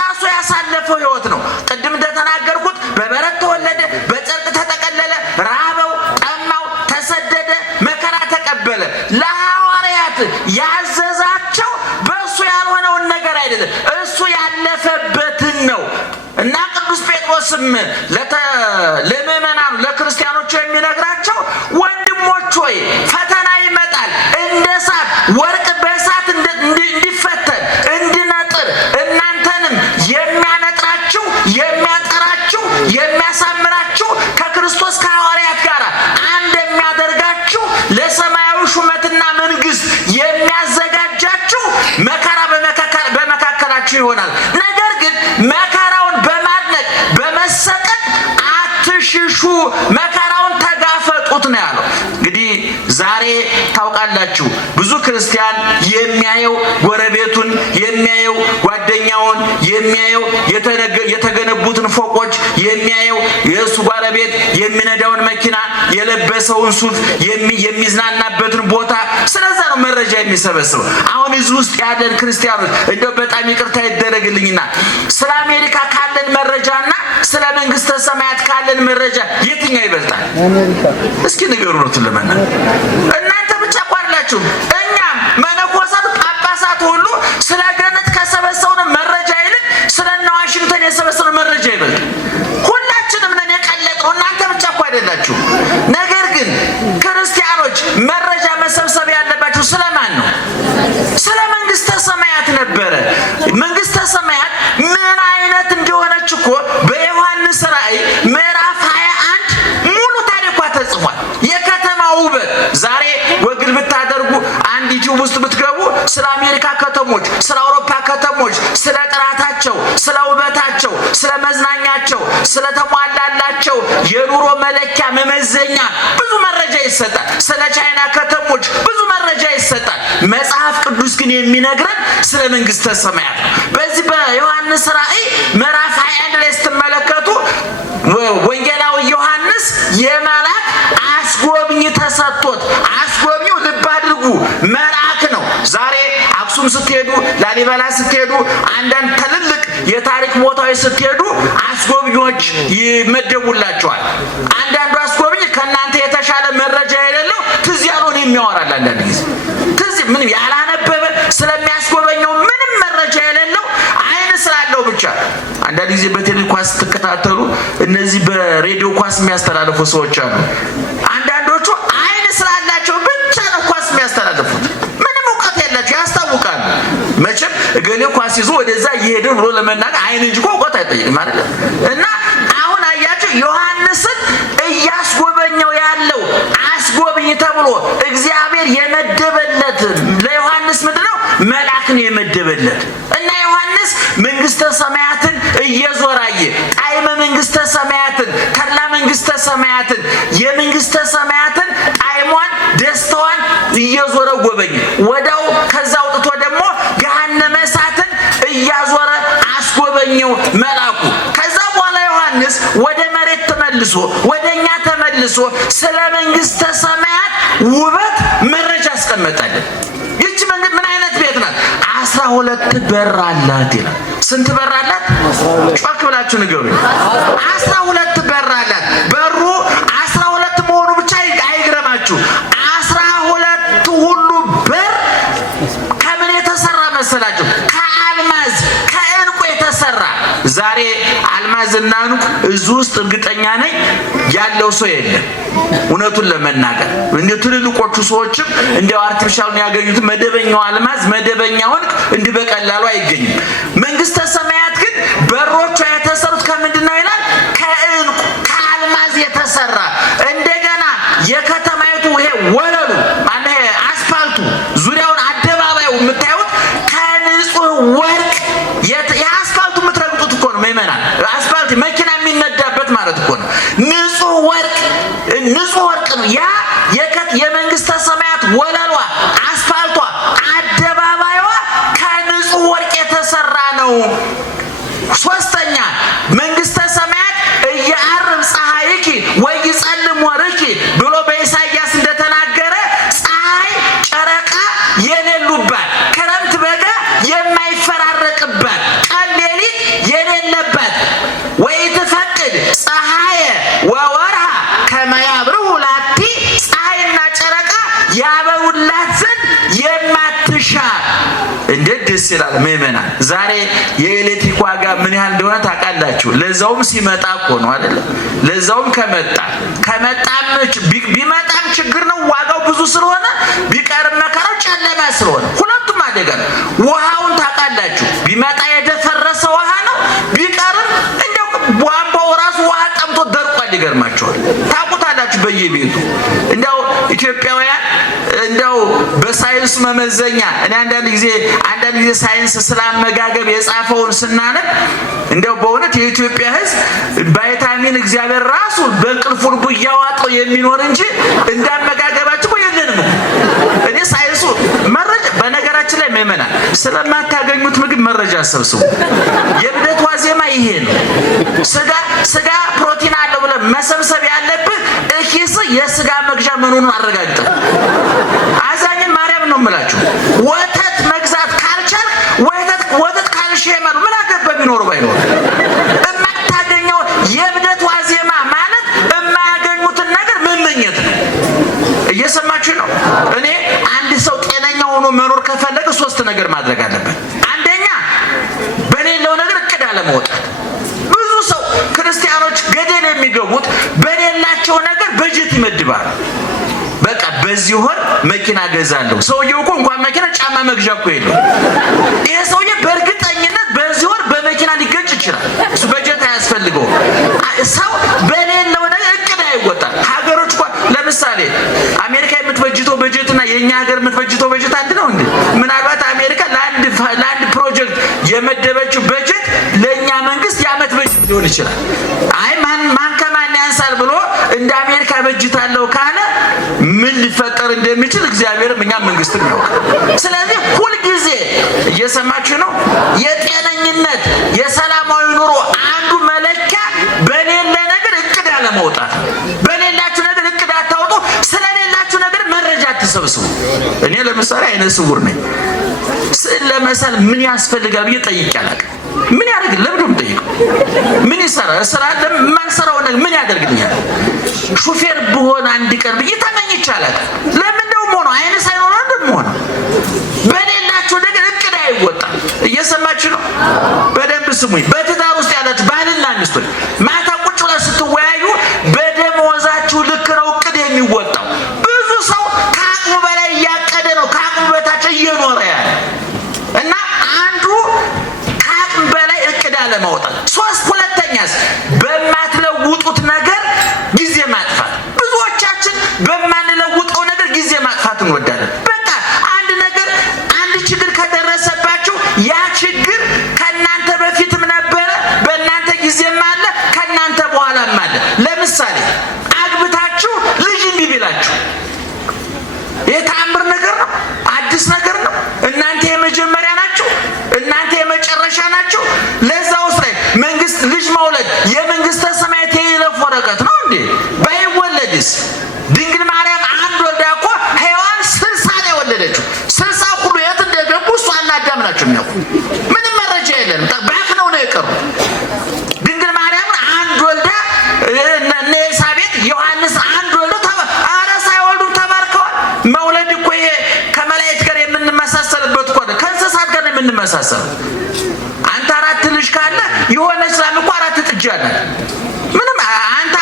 ራሱ ያሳለፈው ሕይወት ነው። ቅድም እንደተናገርኩት በበረት ተወለደ፣ በጨርቅ ተጠቀለለ፣ ራበው፣ ጠማው፣ ተሰደደ፣ መከራ ተቀበለ። ለሐዋርያት ያዘዛቸው በእሱ ያልሆነውን ነገር አይደለም፣ እሱ ያለፈበትን ነው። እና ቅዱስ ጴጥሮስም ለምእመናኑ ለክርስቲያኖቹ የሚነግራቸው ወንድሞች ሆይ ፈተና ይመጣል፣ እንደ እሳት ወርቅ በእሳት እንዲፈተን እንዲነጥር እናንተንም የሚያነጥራችሁ የሚያጠራችሁ የሚያሳምራችሁ ከክርስቶስ ከሐዋርያት ጋር አንድ የሚያደርጋችሁ ለሰማያዊ ሹመትና መንግስት የሚያዘጋጃችሁ መከራ በመካከላችሁ ይሆናል። ነገር ግን መከራውን በማድነቅ በመሰቀል አትሽሹ፣ መከራውን ተጋፈጡት ነው ያለው። እንግዲህ ዛሬ ታውቃላችሁ ብዙ ክርስቲያን የሚያየው ጎረቤቱን፣ የሚያየው ጓደኛውን፣ የሚያየው የተገነቡትን ፎቆች፣ የሚያየው የእሱ ጎረቤት የሚነዳውን መኪና፣ የለበሰውን ሱፍ፣ የሚዝናናበትን ቦታ፣ ስለዛ ነው መረጃ የሚሰበስበው። አሁን እዚህ ውስጥ ያለን ክርስቲያኖች እንደው በጣም ይቅርታ ይደረግልኝና ስለ አሜሪካ ካለን መረጃና ስለ መንግስተ ሰማያት ካለን መረጃ የትኛው ይበልጣል? እስኪ ንገሩ ነው ትለመና እናንተ ብቻ ቋላችሁ እኛም መነኮሳት ጳጳሳት ሁሉ ስለ ገነት ከሰበሰብነው መረጃ ይልቅ ስለነ ዋሽንግተን የሰበሰብነው መረጃ ይበልጥ። ሁላችንም ነን የቀለጠው፣ እናንተ ብቻ እኮ አይደላችሁ። ነገር ግን ክርስቲያኖች መረጃ መሰብሰብ ያለባችሁ ስለማን ነው? ስለ መንግስተ ሰማያት ነበረ። መንግስተ ሰማያት ምን አይነት እንደሆነች እኮ በዮሐንስ ራእይ ምዕራፍ 21 ሙሉ ታሪኳ ተጽፏል። የከተማው ውበት ዛሬ ወግል ብታደርጉ አንድ ዩቲዩብ ውስጥ ብትገቡ ስለ አሜሪካ ከተሞች፣ ስለ አውሮፓ ከተሞች፣ ስለ ጥራታቸው፣ ስለ ውበታቸው፣ ስለ መዝናኛቸው፣ ስለ ተሟላላቸው የኑሮ መለኪያ መመዘኛ ብዙ መረጃ ይሰጣል። ስለ ቻይና ከተሞች ብዙ መረጃ ይሰጣል። መጽሐፍ ቅዱስ ግን የሚነግረን ስለ መንግስተ ሰማያት ነው። በዚህ በዮሐንስ ራእይ ምዕራፍ 21 ላይ ስትመለከቱ ወንጌላዊ ዮሐንስ የመልአክ አስጎብኝ ተሰጥቶት፣ አስጎብኚው ልብ አድርጉ መልአክ ነው። ዛሬ አክሱም ስትሄዱ፣ ላሊበላ ስትሄዱ፣ አንዳንድ ትልልቅ የታሪክ ቦታዎች ስትሄዱ አስጎብኚዎች ይመደቡላቸዋል። አንዳንዱ አስጎብኝ ከእናንተ የተሻለ መረጃ የሌለው ትዝ ያልሆነ የሚያወራል። አንዳንድ ጊዜ ትዝ ምንም ያላነበበ ስለሚያስጎበኘው ምንም መረጃ የሌለው አይን ስላለው ብቻ። አንዳንድ ጊዜ በቴሌቪዥን ኳስ ስትከታተሉ እነዚህ በሬዲዮ ኳስ የሚያስተላልፉ ሰዎች አሉ። አንዳንዶቹ አይን ስላላቸው ብቻ ነው ኳስ የሚያስተላልፉት። ምንም እውቀት የላቸው፣ ያስታውቃሉ። መቼም እገሌ ኳስ ይዞ ወደዛ እየሄደ ብሎ ለመናገር አይን እንጂ እውቀት አይጠይቅም ማለት ነው። እና አሁን አያችሁ ዮሐንስን እያስጎበኘው ያለው አስጎብኝ ተብሎ እግዚአብሔር የመደበለት ለዮሐንስ ምንድነው? መልአክን የመደበለት እና ዮሐንስ መንግስተ ሰማያትን እየዞራየ ጣዕመ መንግስተ ሰማያትን፣ ተድላ መንግስተ ሰማያትን፣ የመንግስተ ሰማያትን ጣዕሟን፣ ደስታዋን እየዞረ ጎበኘ። ወዳው ከዛ አውጥቶ ደግሞ ገሃነመ እሳትን እያዞረ አስጎበኘው መልአኩ። ከዛ በኋላ ዮሐንስ ወደ መሬት ተመልሶ ወደኛ ተመልሶ ስለ መንግስተ ሰማያት ውበት መረጃ አስቀመጠልን። ይህች መንገድ ምን አይነት ቤት ናት? 12 በር አላት ይላል። ስንት በር አላት? ጮክ ብላችሁ ንገሩኝ። 12 በር አላት። በሩ 12 መሆኑ ብቻ አይግረማችሁ። 12 ሁሉ በር ከምን የተሰራ መሰላችሁ? ከአልማዝ ከዕንቁ የተሰራ። ዛሬ አልማዝና ዕንቁ እዚህ ውስጥ እርግጠኛ ነኝ ያለው ሰው የለም። እውነቱን ለመናገር እንደ ትልልቆቹ ሰዎችም እንደው አርቲፊሻሉን ያገኙት መደበኛው አልማዝ መደበኛው ዕንቁ እንዲህ በቀላሉ አይገኝም። መንግስተ ሰማያት ግን በሮቿ የተሰሩት ከምንድን ነው ይላል? ከዕንቁ ከአልማዝ የተሰራ። እንደገና የከተማይቱ ይሄ ወለሉ ማለ አስፋልቱ ዙሪያውን አደባባዩ የምታዩት ከንጹህ ወርቅ የአስፋልቱ የምትረግጡት እኮ ነው ምእመናን። አስፋልት መኪና የሚነዳበት ማለት እኮ ነው። ንጹህ ወርቅ ነው ያ የመንግስተ ሰማያት ወለሏ፣ አስፋልቷ፣ አደባባይዋ ከንጹህ ወርቅ የተሰራ ደስ ይላል። ምእመናን ዛሬ የኤሌክትሪክ ዋጋ ምን ያህል እንደሆነ ታውቃላችሁ? ለዛውም ሲመጣ እኮ ነው አይደል? ለዛውም ከመጣም ቢመጣም ችግር ነው። ዋጋው ብዙ ስለሆነ ቢቀርም መከራው ጨለማ ስለሆነ ሁለቱም አደጋ ነው። ውሃውን ታውቃላችሁ? ቢመጣ የደፈረሰ ውሃ ነው። ቢቀርም እንደው ቧንቧው ራሱ ውሃ ጠምቶ ደርቋል። ይገርማችኋል። ታውቁታላችሁ በየቤቱ እንደው ኢትዮጵያውያን እንደው በሳይንስ መመዘኛ እኔ አንዳንድ ጊዜ ሳይንስ ስላመጋገብ የጻፈውን ስናነብ እንደው በእውነት የኢትዮጵያ ሕዝብ ቫይታሚን እግዚአብሔር ራሱ በእንቅልፉ ልቡ እያዋጠው የሚኖር እንጂ እንዳመጋገባችሁ የለንም። እኔ ሳይንሱ መረጃ በነገራችን ላይ ምእመናን ስለማታገኙት ምግብ መረጃ ሰብስቡ። የብደት ዋዜማ ይሄ ነው። ስጋ ፕሮቲን አለው ብለህ መሰብሰብ ያለብህ እኪስ የስጋ መግዣ መሆኑን አረጋግጠህ። አዛኝን ማርያም ነው የምላችሁ። ወተት መግዛት ካልቻል ወተት ካልሸመ ነው ምን አገባ ቢኖር ባይኖር የማታገኘው የብደት ዋዜማ ማለት የማያገኙትን ነገር መመኘት ነው። እየሰማችሁ ነው? እኔ አንድ ሰው ጤነኛ ሆኖ መኖር ከፈለገ 3 ነገር ማድረግ አለበት። አንደኛ በሌለው ነገር እቅድ አለማውጣት። ብዙ ሰው ክርስቲያኖች ገደል የሚገቡት በሌላቸው ነገር በጀት ይመድባሉ። በቃ በዚህ ወር መኪና ገዛለሁ። ሰውየው እኮ እንኳን መኪና ጫማ መግዣ እኮ የለው። ይሄ ሰውዬ በእርግጠኝነት በዚህ ወር በመኪና ሊገጭ ይችላል። እሱ በጀት አያስፈልገው። ሰው በሌለው ነገር እቅድ አይወጣም። ሀገሮች እንኳን ለምሳሌ አሜሪካ የምትበጅተው በጀትና የኛ ሀገር የምትበጅተው በጀት አንድ ነው እንዴ? ምናልባት አሜሪካ ለአንድ ፕሮጀክት የመደበችው በጀት ለኛ መንግስት የዓመት በጀት ሊሆን ይችላል። አይ ማን ከማን ያንሳል ብሎ እንደ አሜሪካ በጅታለው ካለ ምን ሊፈጠር እንደሚችል እግዚአብሔርም እኛ መንግስትም ያውቃል። ስለዚህ ሁልጊዜ እየሰማችሁ ነው። የጤነኝነት የሰላማዊ ኑሮ አንዱ መለኪያ በሌለ ነገር እቅድ አለማውጣት። በሌላችሁ ነገር እቅድ አታውጡ። ስለሌላችሁ ነገር መረጃ አትሰብስቡ። እኔ ለምሳሌ አይነ ስውር ነኝ። ስዕል ለመሳል ምን ያስፈልጋል ብዬ ጠይቄ አላውቅም። ምን ያደርግ ለምንድን ነው ጠይቀው? ምን ይሰራል? ስራ ለማንሰራው ነገር ምን ያደርግልኛል? ሹፌር ብሆን አንድ ቀን ብዬ ተመኝቼ አላውቅም። ለምን ደሞ ነው አይነ ሳይኖር ደሞ ነው። በሌላችሁ ነገር እቅድ አይወጣም። እየሰማችሁ ነው? በደንብ ስሙኝ። በትዳር ውስጥ ያላችሁ ባልና ሚስቶች ማታ ቁጭ ብላ ስትወያዩ በደሞዛችሁ ልክ ነው እቅድ የሚወጣው። ብዙ ሰው ከአቅሙ በላይ እያቀደ ነው ከአቅሙ በታች እየኖረ ያለ እና አንዱ ከአቅም በላይ እቅድ አለማውጣት። ሁለተኛስ በማትለውጡት ነገር ጊዜ ማጥፋት። ብዙዎቻችን በማንለውጠው ነገር ጊዜ ማጥፋት እንወዳለን። በቃ አንድ ችግር ከደረሰባችሁ ያ ችግር ከናንተ በፊትም ነበረ፣ በእናንተ ጊዜም አለ፣ ከናንተ በኋላም አለ። ለምሳሌ አግብታችሁ ልጅ እምቢ ቢላችሁ የተአምር ነገር ነው፣ አዲስ ነገር ነው። እናንተ የመጀመሪያ ናችሁ፣ እናንተ የመጨረሻ ናችሁ። ለዛ ውስጥ ላይ መንግስት ልጅ መውለድ የመንግስተ ሰማያት የይለፍ ወረቀት ነው እንዴ? ባይወለድስ? ድንግል ማርያም አንድ ወልዳ እኮ ሔዋን 60 ነው የወለደችው። 60 ሁሉ የት እንደገቡ እሷና አዳም ናቸው የሚያውቁ። ምንም መረጃ የለንም። ባክነው ነው የቀሩ። ድንግል ማርያም አንድ ወልዳ እነ ኤልሳቤጥ ዮሐንስ አንድ ወልዶ ኧረ ሳይወልዱ ተባርከዋል። መውለድ እኮ ይሄ ከመላእክት ጋር የምንመሳሰልበት እኮ ከእንስሳት ጋር ነው የምንመሳሰለው። አንተ 4 ልጅ ካለ የሆነች ላም እኮ 4 ጥጃ አላት። ምንም አንተ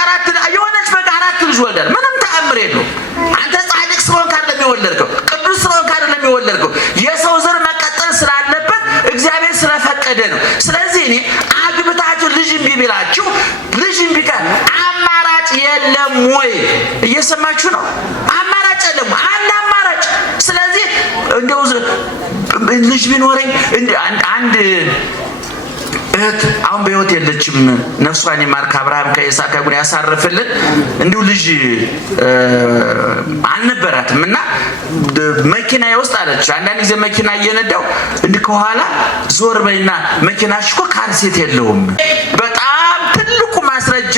የሆነች በቃ 4 ልጅ ወልዳል። ምንም ተአምር የለውም። አንተ ጻድቅ ስለሆንክ አይደለም የወለድከው፣ ቅዱስ ስለሆንክ አይደለም የወለድከው። የሰው ዘር መቀጠል ስላለበት እግዚአብሔር ስለፈቀደ ነው። ስለዚህ እኔ አግብታችሁ ልጅ እምቢ ቢላችሁ ልጅ እምቢ ካለ አማራጭ የለም ወይ? እየሰማችሁ ነው? አማራጭ የለም አለ አማራጭ። ስለዚህ እንደው ልጅ ቢኖረኝ አንድ እህት አሁን በህይወት የለችም፣ ነፍሷን ይማር፣ ከአብርሃም ከይስሐቅ ጋር ያሳርፍልን። እንዲሁ ልጅ አልነበራትም እና መኪና ውስጥ አለች። አንዳንድ ጊዜ መኪና እየነዳው እንዲህ ከኋላ ዞር በይና መኪናሽ እኮ ካርሴት የለውም። በጣም ትልቁ ማስረጃ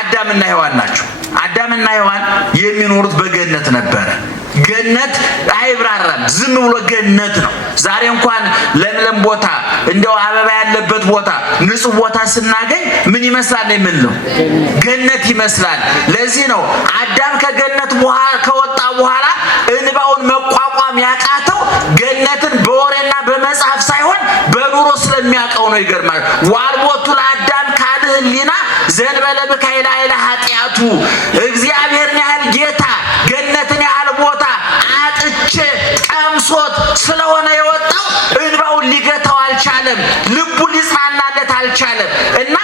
አዳምና ሔዋን ናቸው። አዳምና ሔዋን የሚኖሩት በገነት ነበረ። ገነት አይብራራም፣ ዝም ብሎ ገነት ነው። ዛሬ እንኳን ለምለም ቦታ እንደው አበባ ያለበት ቦታ ንጹህ ቦታ ስናገኝ ምን ይመስላል ነው የምንለው? ገነት ይመስላል። ለዚህ ነው አዳም ከገነት ከወጣ በኋላ እንባውን መቋቋም ያቃተው ገነትን በወሬና በመጽሐፍ ሳይሆን በኑሮ ስለሚያውቀው ነው። ይገርማል። ዋልቦቱ ለአዳም ካልህ ህሊና ዘንበለ በካይላ አይለ ኃጢአቱ እግዚአብሔርን ያህል ጌታ ገነትን ያህል ቦታ አጥቼ ቀምሶት ስለሆነ የወጣው እንባውን ሊገታው አልቻለም። ልቡ ሊጽናናለት አልቻለም። እና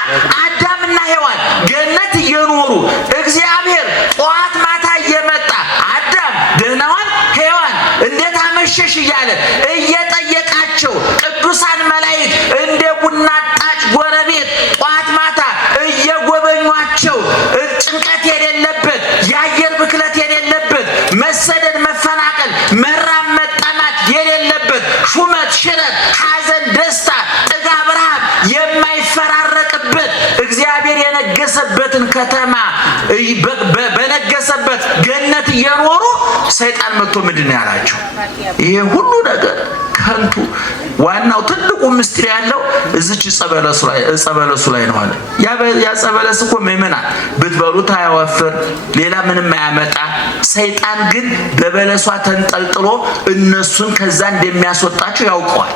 አዳምና ሔዋን ገነት እየኖሩ እግዚአብሔር ጠዋት ማታ እየመጣ አዳም ደህናዋን ሔዋን እንዴት አመሸሽ እያለ እየጠየቃቸው ቅዱሳን መላእክት እንደ ቡና ጣጭ ጎረቤት ጠዋት ማታ እየጎበኟቸው ጭንቀት የሌለበት የአየር ብክለት የሌለበት መሰደድ መፈናቀል መራብ መጠማት የሌለበት ሹመት ሽረት ሐዘን ደስታ ጥጋብ ረሃብ የማይፈራረቅበት እግዚአብሔር የነገሰበትን ከተማ በነገሰበት ገነት እየኖሩ ሰይጣን መጥቶ ምንድን ነው ያላቸው? ይሄ ሁሉ ነገር ከንቱ። ዋናው ትልቁ ምስጢር ያለው እዚች ጸበለሱ ላይ ነው አለ። ያ ጸበለስ እኮ ምእመናን ብትበሉት አያወፍር፣ ሌላ ምንም አያመጣ። ሰይጣን ግን በበለሷ ተንጠልጥሎ እነሱን ከዛ እንደሚያስወጣቸው ያውቀዋል።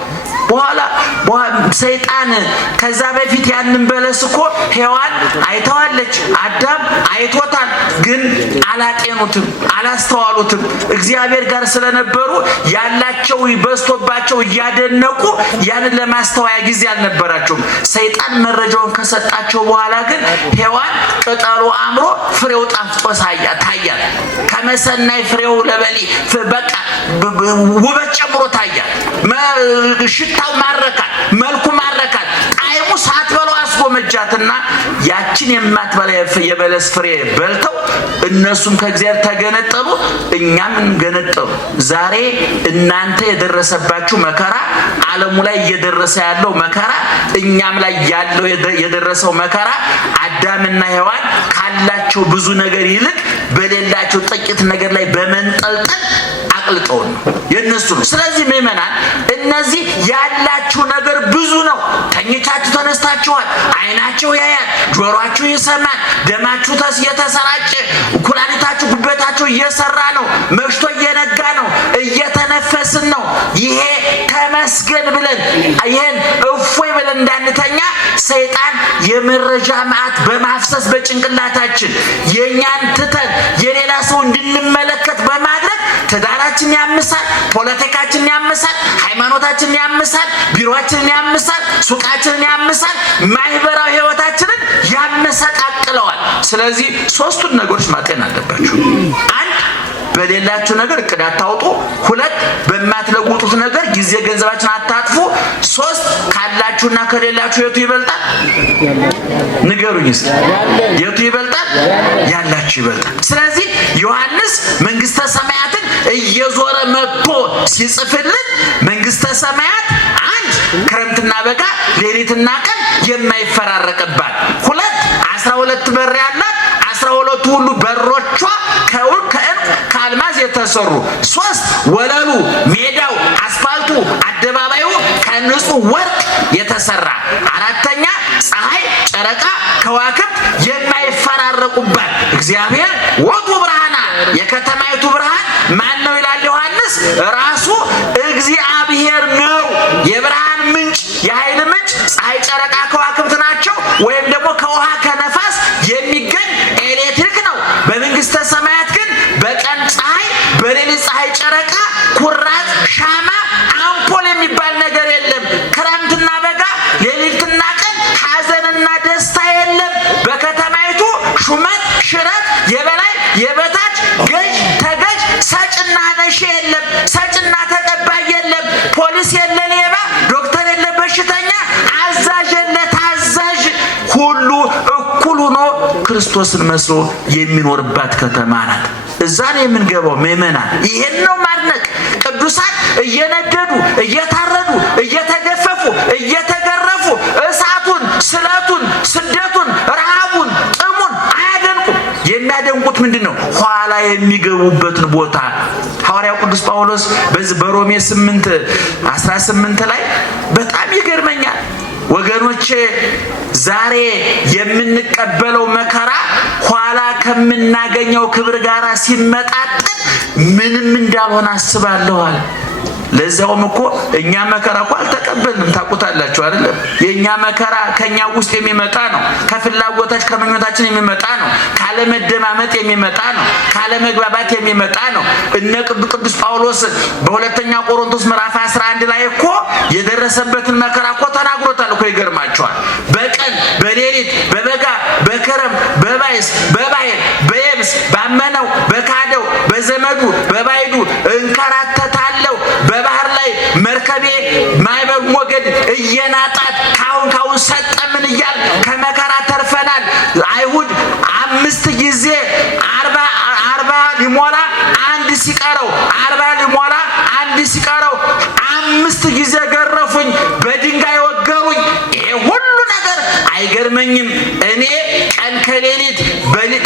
በኋላ ሰይጣን ከዛ በፊት ያንን በለስ እኮ ሔዋን አይተዋለች፣ አዳም አይቶታል። ግን አላጤኑትም፣ አላስተዋሉትም። እግዚአብሔር ጋር ስለነበሩ ያላቸው በዝቶባቸው እያደነቁ ያንን ለማስተዋያ ጊዜ አልነበራቸውም። ሰይጣን መረጃውን ከሰጣቸው በኋላ ግን ሔዋን ቅጠሉ አምሮ ፍሬው ጣፍጦ ታያል። ከመሰናይ ፍሬው ለበሊ በቃ ውበት ጨምሮ ታያል። ሽታው ማረካል፣ መልኩ ማረካል። ጣዕሙ ሳትበለው አስጎመጃትና ያችን የማትበላ የበለስ ፍሬ በልተው እነሱም ከእግዚአብሔር ተገነጠሉ፣ እኛም እንገነጠሉ። ዛሬ እናንተ የደረሰባችሁ መከራ፣ ዓለሙ ላይ እየደረሰ ያለው መከራ፣ እኛም ላይ ያለው የደረሰው መከራ አዳምና ሔዋን ካላቸው ብዙ ነገር ይልቅ በሌላቸው ጥቂት ነገር ላይ በመንጠልጠል አቅልጠውን ነው የነሱ ነው። ስለዚህ ምእመናን እነዚህ ያላችሁ ነገር ብዙ ነው። ተኝታችሁ ተነስታችኋል። ዓይናችሁ ያያል፣ ጆሮአችሁ ይሰማል፣ ደማችሁ እየተሰራጨ ኩላሊታችሁ ጉበታችሁ እየሰራ ነው። መሽቶ እየነጋ ነው። እየተነፈስን ነው። ይሄ ተመስገን ብለን ይሄን እፎይ ብለን እንዳንተኛ ሰይጣን የመረጃ መዓት በማፍሰስ በጭንቅላታችን የኛን ትተን የሌላ ሰው እንድንመለከት በማድረግ ትዳራችን ያምሳል፣ ፖለቲካችን ያምሳል፣ ሃይማኖታችን ያምሳል፣ ቢሮአችን ያምሳል፣ ሱቃችንን ያምሳል፣ ማህበራዊ ህይወታችንን ያመሰቃቅለዋል። ስለዚህ ሶስቱን ነገሮች ማጤን አለባችሁ። አንድ በሌላችሁ ነገር እቅድ አታውጡ። ሁለት በማትለውጡት ነገር ጊዜ ገንዘባችን አታጥፉ። ሶስት ካላችሁና ከሌላችሁ የቱ ይበልጣል? ንገሩኝ እስኪ። የቱ ይበልጣል? ያላችሁ ይበልጣል። ስለዚህ ዮሐንስ መንግስተ ሰማያትን እየዞረ መጥቶ ሲጽፍልን መንግስተ ሰማያት አንድ ክረምትና በጋ ሌሊትና ቀን የማይፈራረቅባት፣ ሁለት 12 በር ያላት 12 ሁሉ በሮቿ ከዕንቁ ከአልማዝ የተሰሩ፣ ሶስት ወለሉ ሜዳው አስፋልቱ አደባባዩ ከንጹህ ወርቅ የተሰራ፣ አራተኛ ፀሐይ ጨረቃ ከዋክብት የማይፈራረቁባት እግዚአብሔር ወጡ ብርሃና የከተማይቱ ብርሃን ማን ነው ይላል ዮሐንስ? ራሱ እግዚአብሔር ነው። የብርሃን ምንጭ የኃይል ምንጭ ፀሐይ ጨረቃ ከዋክብት ናቸው። ወይም ደግሞ ከውሃ ከነፋስ የሚገኝ ኤሌክትሪክ ነው። በመንግስተ ሰማያት ግን በቀን ፀሐይ በሌሊት ፀሐይ ጨረቃ ኩራዝ ሻማ አምፖል የሚባል ነገር የለም። ክረምትና በጋ ሌሊትና ቀን ሐዘንና ደስታ የለም። በከተማይቱ ሹመት ሽረት የበላይ የበታች ገዥ ተገዥ ሰጭና ነሺ የለም። ሰጭና ተቀባይ የለም። ፖሊስ የለ ሌባ፣ ዶክተር የለ በሽተኛ፣ አዛዥ የለ ታዛዥ፣ ሁሉ እኩል ሆኖ ክርስቶስን መስሎ የሚኖርባት ከተማ ናት። እዛ ነው የምንገባው ምእመናን። ይሄን ነው ማድነቅ። ቅዱሳን እየነደዱ እየታረዱ እየተገፈፉ እየተገረፉ እሳቱን ስለቱን ስደቱን ረሃቡን ጥሙን አያደንቁም። የሚያደንቁት ምንድን ነው? ኋላ የሚገቡበትን ቦታ። ሐዋርያው ቅዱስ ጳውሎስ በዚህ በሮሜ 8:18 ላይ በጣም ይገርመኛል። ወገኖቼ ዛሬ የምንቀበለው መከራ ኋላ ከምናገኘው ክብር ጋር ሲመጣጠን ምንም እንዳልሆነ አስባለሁ አለ። ለዛውም እኮ እኛ መከራ እኮ አልተቀበልንም። ታውቁታላችሁ አይደለም? የኛ መከራ ከኛ ውስጥ የሚመጣ ነው። ከፍላጎታችን ከምኞታችን የሚመጣ ነው። ካለመደማመጥ የሚመጣ ነው። ካለመግባባት የሚመጣ ነው። እነ ቅዱስ ጳውሎስ በሁለተኛ ቆሮንቶስ ምዕራፍ 11 ላይ እኮ የደረሰበትን መከራ እኮ ተናግሮታል እኮ። ይገርማቸዋል። በቀን በሌሊት በበጋ በክረም በባይስ በባህር በየብስ ባመነው በካደው በዘመዱ በባይዱ እንከራተታለሁ። በባህር ላይ መርከቤ ማዕበል ሞገድ እየናጣት ካሁን ሰጠምን እያል ከመከራ ተርፈናል። አይሁድ 5 ጊዜ 40 ሊሞላ አንድ ሲቀረው 40 ሊሞላ አንድ ሲቀረው 5 ጊዜ ገረፉኝ፣ በድንጋይ ወገሩኝ። ይሄ ሁሉ ነገር አይገርመኝም? እኔ ቀን ከሌሊት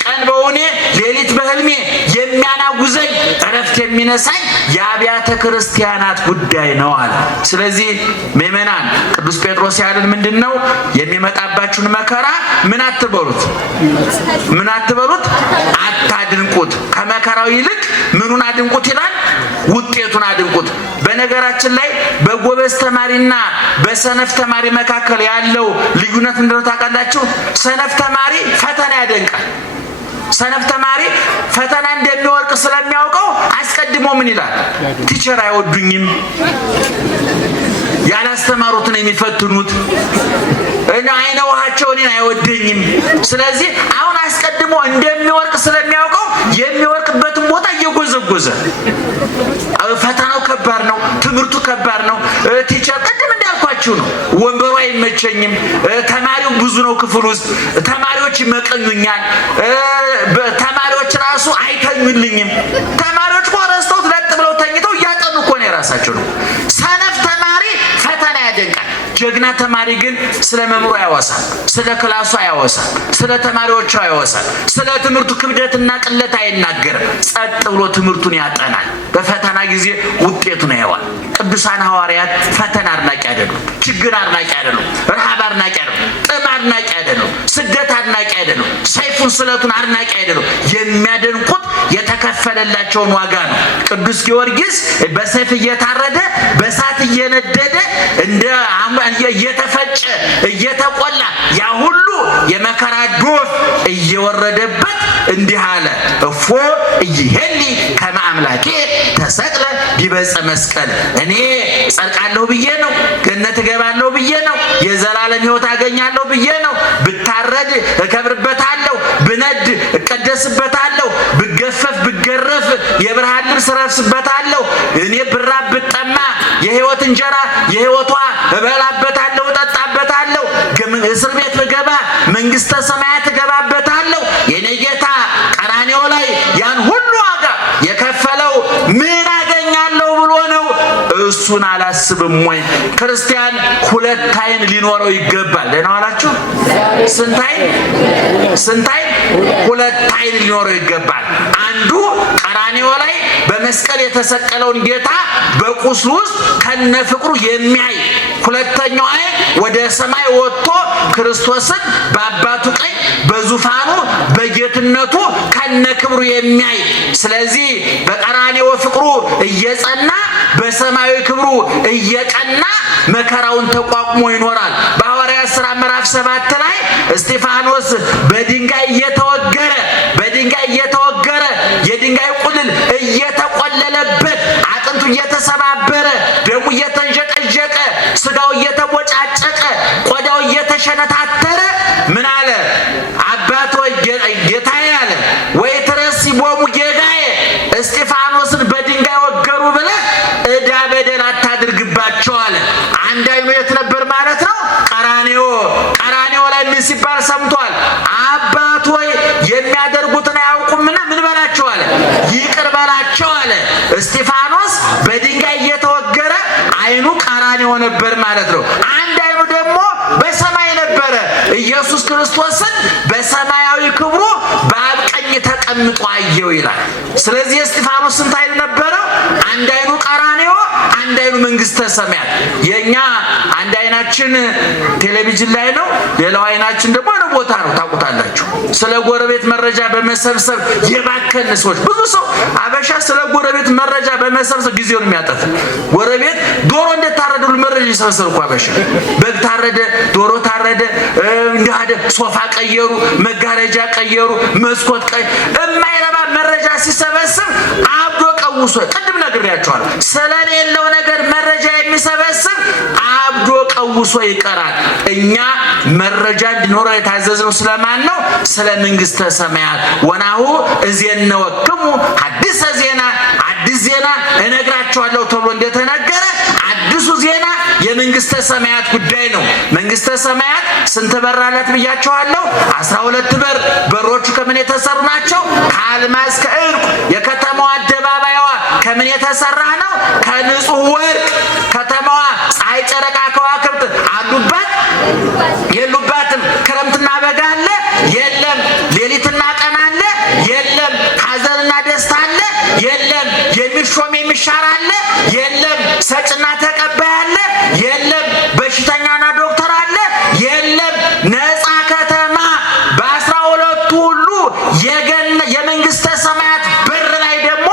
ቀን በውኔ ሌሊት በህልሜ የሚያናጉዘኝ እረፍት የሚነሳኝ የአብያተ ክርስቲያናት ጉዳይ ነው አለ። ስለዚህ ምእመናን ቅዱስ ጴጥሮስ ያለን ምንድነው? የሚመጣባችሁን መከራ ምን አትበሉት? አታድንቁት። ከመከራው ይልቅ ምኑን አድንቁት ይላል? ውጤቱን አድንቁት። በነገራችን ላይ በጎበዝ ተማሪና በሰነፍ ተማሪ መካከል ያለው ልዩነት ምንድነው ታውቃላችሁ? ሰነፍ ተማሪ ፈተና ያደንቃል። ሰነፍ ተማሪ ፈተና እንደሚወርቅ ስለሚያውቀው አስቀድሞ ምን ይላል? ቲቸር አይወዱኝም፣ ያላስተማሩትን የሚፈትኑት እና አይነ ውሃቸው እኔን አይወደኝም። ስለዚህ አሁን አስቀድሞ እንደሚወርቅ ስለሚያውቀው የሚወርቅበትን ቦታ እየጎዘጎዘ ፈተናው ከባድ ነው፣ ትምህርቱ ከባድ ነው። ቲቸር ቅድም እንዳልኳችሁ ነው። ወንበሩ አይመቸኝም፣ ተማሪው ብዙ ነው ክፍል ውስጥ፣ ተማሪዎች ይመቀኙኛል፣ ተማሪዎች ራሱ አይተኙልኝም። ተማሪዎች እኮ ረስተውት ለጥ ብለው ተኝተው እያጠኑ እኮ ነው የራሳቸው ነው። ሰነፍ ተማሪ ፈተና ያደንቃል። ጀግና ተማሪ ግን ስለ መምሩ ያወሳል፣ ስለ ክላሱ ያወሳል፣ ስለ ተማሪዎቹ ያወሳል፣ ስለ ትምህርቱ ክብደትና ቅለት አይናገርም። ጸጥ ብሎ ትምህርቱን ያጠናል። በፈተና ጊዜ ውጤቱን ያየዋል። ቅዱሳን ሐዋርያት ፈተና አድናቂ አይደሉም፣ ችግር አድናቂ አይደሉም፣ ረሃብ አድናቂ አይደሉም፣ ጥም አድናቂ አይደሉም፣ ስደት አድናቂ አይደሉም፣ ሰይፉን ስለቱን አድናቂ አይደሉም። የሚያደንቁት የተከፈለላቸውን ዋጋ ነው። ቅዱስ ጊዮርጊስ በሰይፍ እየታረደ በእሳት እየነደደ እየተፈጨ እየተቆላ ያ ሁሉ የመከራ ዶፍ እየወረደበት እንዲህ አለ፣ እፎ እይሄሊ ከመ አምላኬ ተሰቅለ ዲበፀ መስቀል። እኔ ጸድቃለሁ ብዬ ነው፣ ገነት እገባለሁ ብዬ ነው፣ የዘላለም ሕይወት አገኛለሁ ብዬ ነው። ብታረድ እከብርበታለሁ፣ ብነድ እቀደስበታለሁ፣ ብገፈፍ ብገረፍ የብርሃን ልብስ እለብስበታለሁ። እኔ ብራብ ብጠማ የሕይወት እንጀራ የሕይወቷ እበላበታለሁ፣ እጠጣበታለሁ። እስር ቤት ብገባ መንግስተ ሰማያት እገባበታለሁ። የኔ ጌታ ቀራንዮ ላይ ያን ሁሉ ዋጋ የከፈለው ምን አገኛለሁ ብሎ ነው? እሱን አላስብም ወይ? ክርስቲያን 2 ዓይን ሊኖረው ይገባል። ደህና ዋላችሁ? ስንት ዓይን? 2 ዓይን ሊኖረው ይገባል። አንዱ ቀራንዮ ላይ በመስቀል የተሰቀለውን ጌታ በቁስሉ ውስጥ ከነ ፍቅሩ የሚያይ፣ ሁለተኛው ዓይን ወደ ሰማይ ወጥቶ ክርስቶስን በአባቱ ቀኝ በዙፋኑ በጌትነቱ ከነ ክብሩ የሚያይ። ስለዚህ በቀራንዮ ፍቅሩ እየጸና በሰማያዊ ክብሩ እየቀና መከራውን ተቋቁሞ ይኖራል። በሐዋርያት ሥራ ምዕራፍ 7 ላይ እስጢፋኖስ በድንጋይ እየተወገረ የድንጋይ ቁልል እየተቆለለበት አጥንቱ እየተሰባበረ ደሙ እየተንዠቀዠቀ ስጋው እየተቦጫጨቀ ቆዳው እየተሸነታተረ ምን አለ? አባት ሆይ ጌታዬ አለ፣ ወይ ትረሲቦሙ ጌጋዬ እስጢፋኖስን በድንጋይ ወገሩ ብለህ ዕዳ በደል አታድርግባቸው አለ። አንድ ዓይኑ የት ነበር ማለት ነው? ቀራንዮ ላይ ምን ሲባል ሰምቷል? አባት ሆይ የሚያደርጉትን አያውቁምና ምን በላቸው አለ? ይቅር በላቸው አለ። እስጢፋኖስ በድንጋይ እየተወገረ ዓይኑ ቀራንዮ ነበር ማለት ነው። አንድ ዓይኑ ደግሞ በሰማይ ነበረ። ኢየሱስ ክርስቶስን በሰማያዊ ክብሩ በአብ ቀኝ ተቀምጦ አየው ይላል። ስለዚህ እስጢፋኖስ ስንት ዓይን ነበረው? አንድ ዓይኑ ቀራንዮ፣ አንድ አይኑ መንግስተ ሰማያት። የኛ አንድ አይናችን ቴሌቪዥን ላይ ነው፣ ሌላው አይናችን ደግሞ ነው ቦታ ነው። ታውቁታላችሁ። ስለ ጎረቤት መረጃ በመሰብሰብ የባከን ሰዎች ብዙ ሰው አበሻ ስለ ጎረቤት መረጃ በመሰብሰብ ጊዜውን የሚያጠፋ ጎረቤት ዶሮ እንደታረደ መረጃ ይሰበሰብ እኮ አበሻ። በግ ታረደ፣ ዶሮ ታረደ፣ እንዲያደ ሶፋ ቀየሩ፣ መጋረጃ ቀየሩ፣ መስኮት የማይረባ መረጃ ሲሰበስብ አብዶ ቀውሶ ቅድም ነግሬያቸዋለሁ። ስለሌለው ነገር መረጃ የሚሰበስብ አብዶ ቀውሶ ይቀራል። እኛ መረጃ እንዲኖረው የታዘዝነው ስለማን ነው? ስለ መንግስተ ሰማያት። ወናሁ እዜነወክሙ ሐዲሰ ዜና፣ አዲስ ዜና እነግራቸዋለሁ ተብሎ እንደተነገረ አዲሱ ዜና የመንግስተ ሰማያት ጉዳይ ነው። መንግስተ ሰማያት ስንት በር አላት ብያቸዋለሁ? 12 በር። በሮቹ ከምን የተሰሩ ናቸው? ከአልማዝ ከዕንቁ። የከተማዋ አደባባይዋ ከምን የተሰራ ነው? ከንጹህ ወርቅ። ከተማዋ ፀሐይ፣ ጨረቃ፣ ከዋክብት አሉባት የሉባትም? ክረምትና በጋ አለ የለም? ሌሊትና ቀን አለ የለም? ሐዘንና ደስታ አለ የለም? የሚሾም የሚሻር አለ የለም? ሰጭና ተቀባይ አለ የለም? በሽተኛና ዶክተር አለ የለም? ነፃ ከተማ በ12 ሁሉ የመንግስተ ሰማያት በር ላይ ደግሞ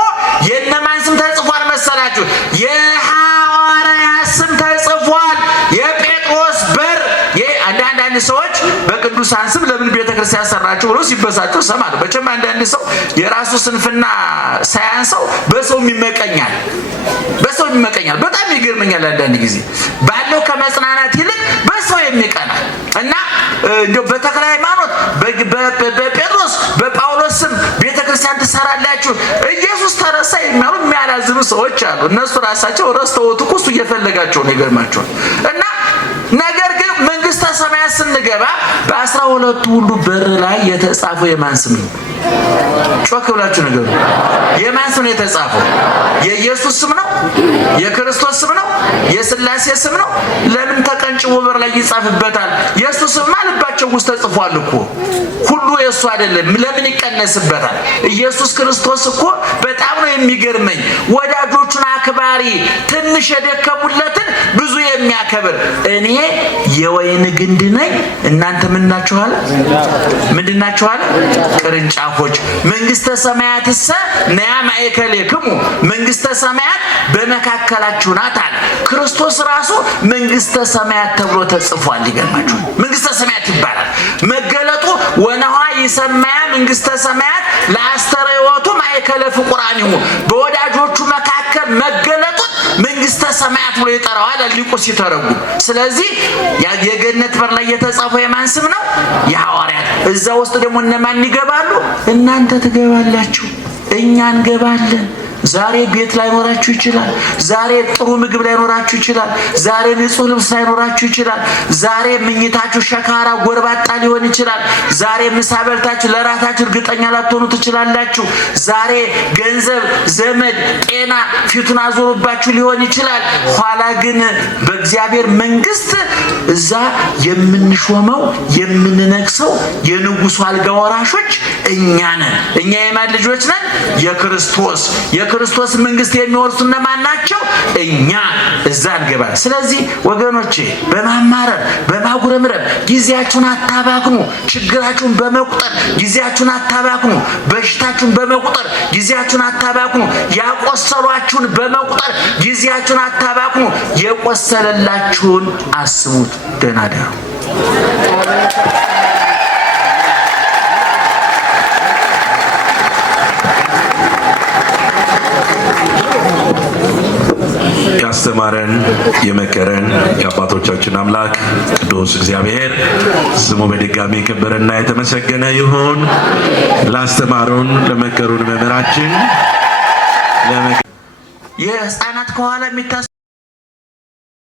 የነማን ስም ተጽፏል መሰላችሁ? የሐዋርያት ስም ተጽፏል። የጴጥሮስ በር። አንዳንድ ሰዎች በቅዱሳን ስም ለምን ቤተክርስቲያን ሰራችሁ ብሎ ሲበሳጩ ሰማለሁ። መቼም አንዳንድ ሰው የራሱ ስንፍና ሳያንሰው በሰው ይመቀኛል። በጣም ይገርመኛል። አንዳንድ ጊዜ ባለው ከመጽናናት ይልቅ በሰው የሚቀና እና እንደው በተክለ ሃይማኖት በጴጥሮስ በጳውሎስ ስም ቤተክርስቲያን ትሰራላችሁ ኢየሱስ ተረሳ የሚያሉ የሚያላዝኑ ሰዎች አሉ። እነሱ ራሳቸው ረስተውት እኮ እሱ እየፈለጋቸው ነው። ይገርማቸዋል። እና ነገር ግን መንግስተ ሰማያት ስንገባ በ12 ሁሉ በር ላይ የተጻፈው የማን ስም ነው? ጮክ ብላችሁ ነገሩ። የማን ስም ነው የተጻፈው? የኢየሱስ ስም ነው? የክርስቶስ ስም ነው? የሥላሴ ስም ነው? ለምን ተቀንጭቦ በር ላይ ይጻፍበታል? የኢየሱስ ስም ልባቸው ውስጥ ተጽፏል እኮ። ሁሉ የሱ አይደለም፣ ለምን ይቀነስበታል? ኢየሱስ ክርስቶስ እኮ በጣም ነው የሚገርመኝ። ወዳጆቹን አክባሪ፣ ትንሽ የደከሙለትን ብዙ የሚያከብር። እኔ የወይን ግንድ ነኝ፣ እናንተ ምን ናችኋል? ምንድን ናችኋል? ቅርንጫፎች። መንግስተ ሰማያትሰ ነያ ማእከሌክሙ፣ መንግስተ ሰማያት በመካከላችሁ ናት አለ ክርስቶስ ራሱ። መንግስተ ሰማያት ተብሎ ተጽፏል። ይገርማችኋል። መንግስተ ሰማያት ይባላል። መገለጡ ወነዋ ይሰማያ መንግስተ ሰማያት ለአስተርእዮቱ ማእከለ ፍቁራኒሁ፣ በወዳጆቹ መካከል መገለጡን መንግስተ ሰማያት ብሎ ይጠራዋል ሊቁ ሲተረጉም። ስለዚህ የገነት በር ላይ የተጻፈው የማን ስም ነው? የሐዋርያት። እዛ ውስጥ ደግሞ እነማን ይገባሉ? እናንተ ትገባላችሁ፣ እኛ እንገባለን። ዛሬ ቤት ላይኖራችሁ ይችላል። ዛሬ ጥሩ ምግብ ላይኖራችሁ ይችላል። ዛሬ ንጹህ ልብስ ላይኖራችሁ ይችላል። ዛሬ ምኝታችሁ ሸካራ ጎርባጣ ሊሆን ይችላል። ዛሬ ምሳ በልታችሁ ለራሳችሁ እርግጠኛ ላትሆኑ ትችላላችሁ። ዛሬ ገንዘብ፣ ዘመድ፣ ጤና ፊቱን አዞሩባችሁ ሊሆን ይችላል። ኋላ ግን በእግዚአብሔር መንግስት እዛ የምንሾመው የምንነግሰው የንጉሱ አልጋ ወራሾች እኛ ነን። እኛ የማን ልጆች ነን? የክርስቶስ መንግስት የሚወርሱ እነማን ናቸው? እኛ እዛ እንገባለን። ስለዚህ ወገኖቼ በማማረር በማጉረምረም ጊዜያችሁን አታባክኑ። ችግራችሁን በመቁጠር ጊዜያችሁን አታባክኑ። በሽታችሁን በመቁጠር ጊዜያችሁን አታባክኑ። ያቆሰሏችሁን በመቁጠር ጊዜያችሁን አታባክኑ። የቆሰለላችሁን አስቡት። ደህና ደሩ። ያስተማረን የመከረን የአባቶቻችን አምላክ ቅዱስ እግዚአብሔር ስሙ በድጋሚ የከበረና የተመሰገነ ይሁን። ላስተማሩን ለመከሩን መምህራችን የህፃናት ከኋላ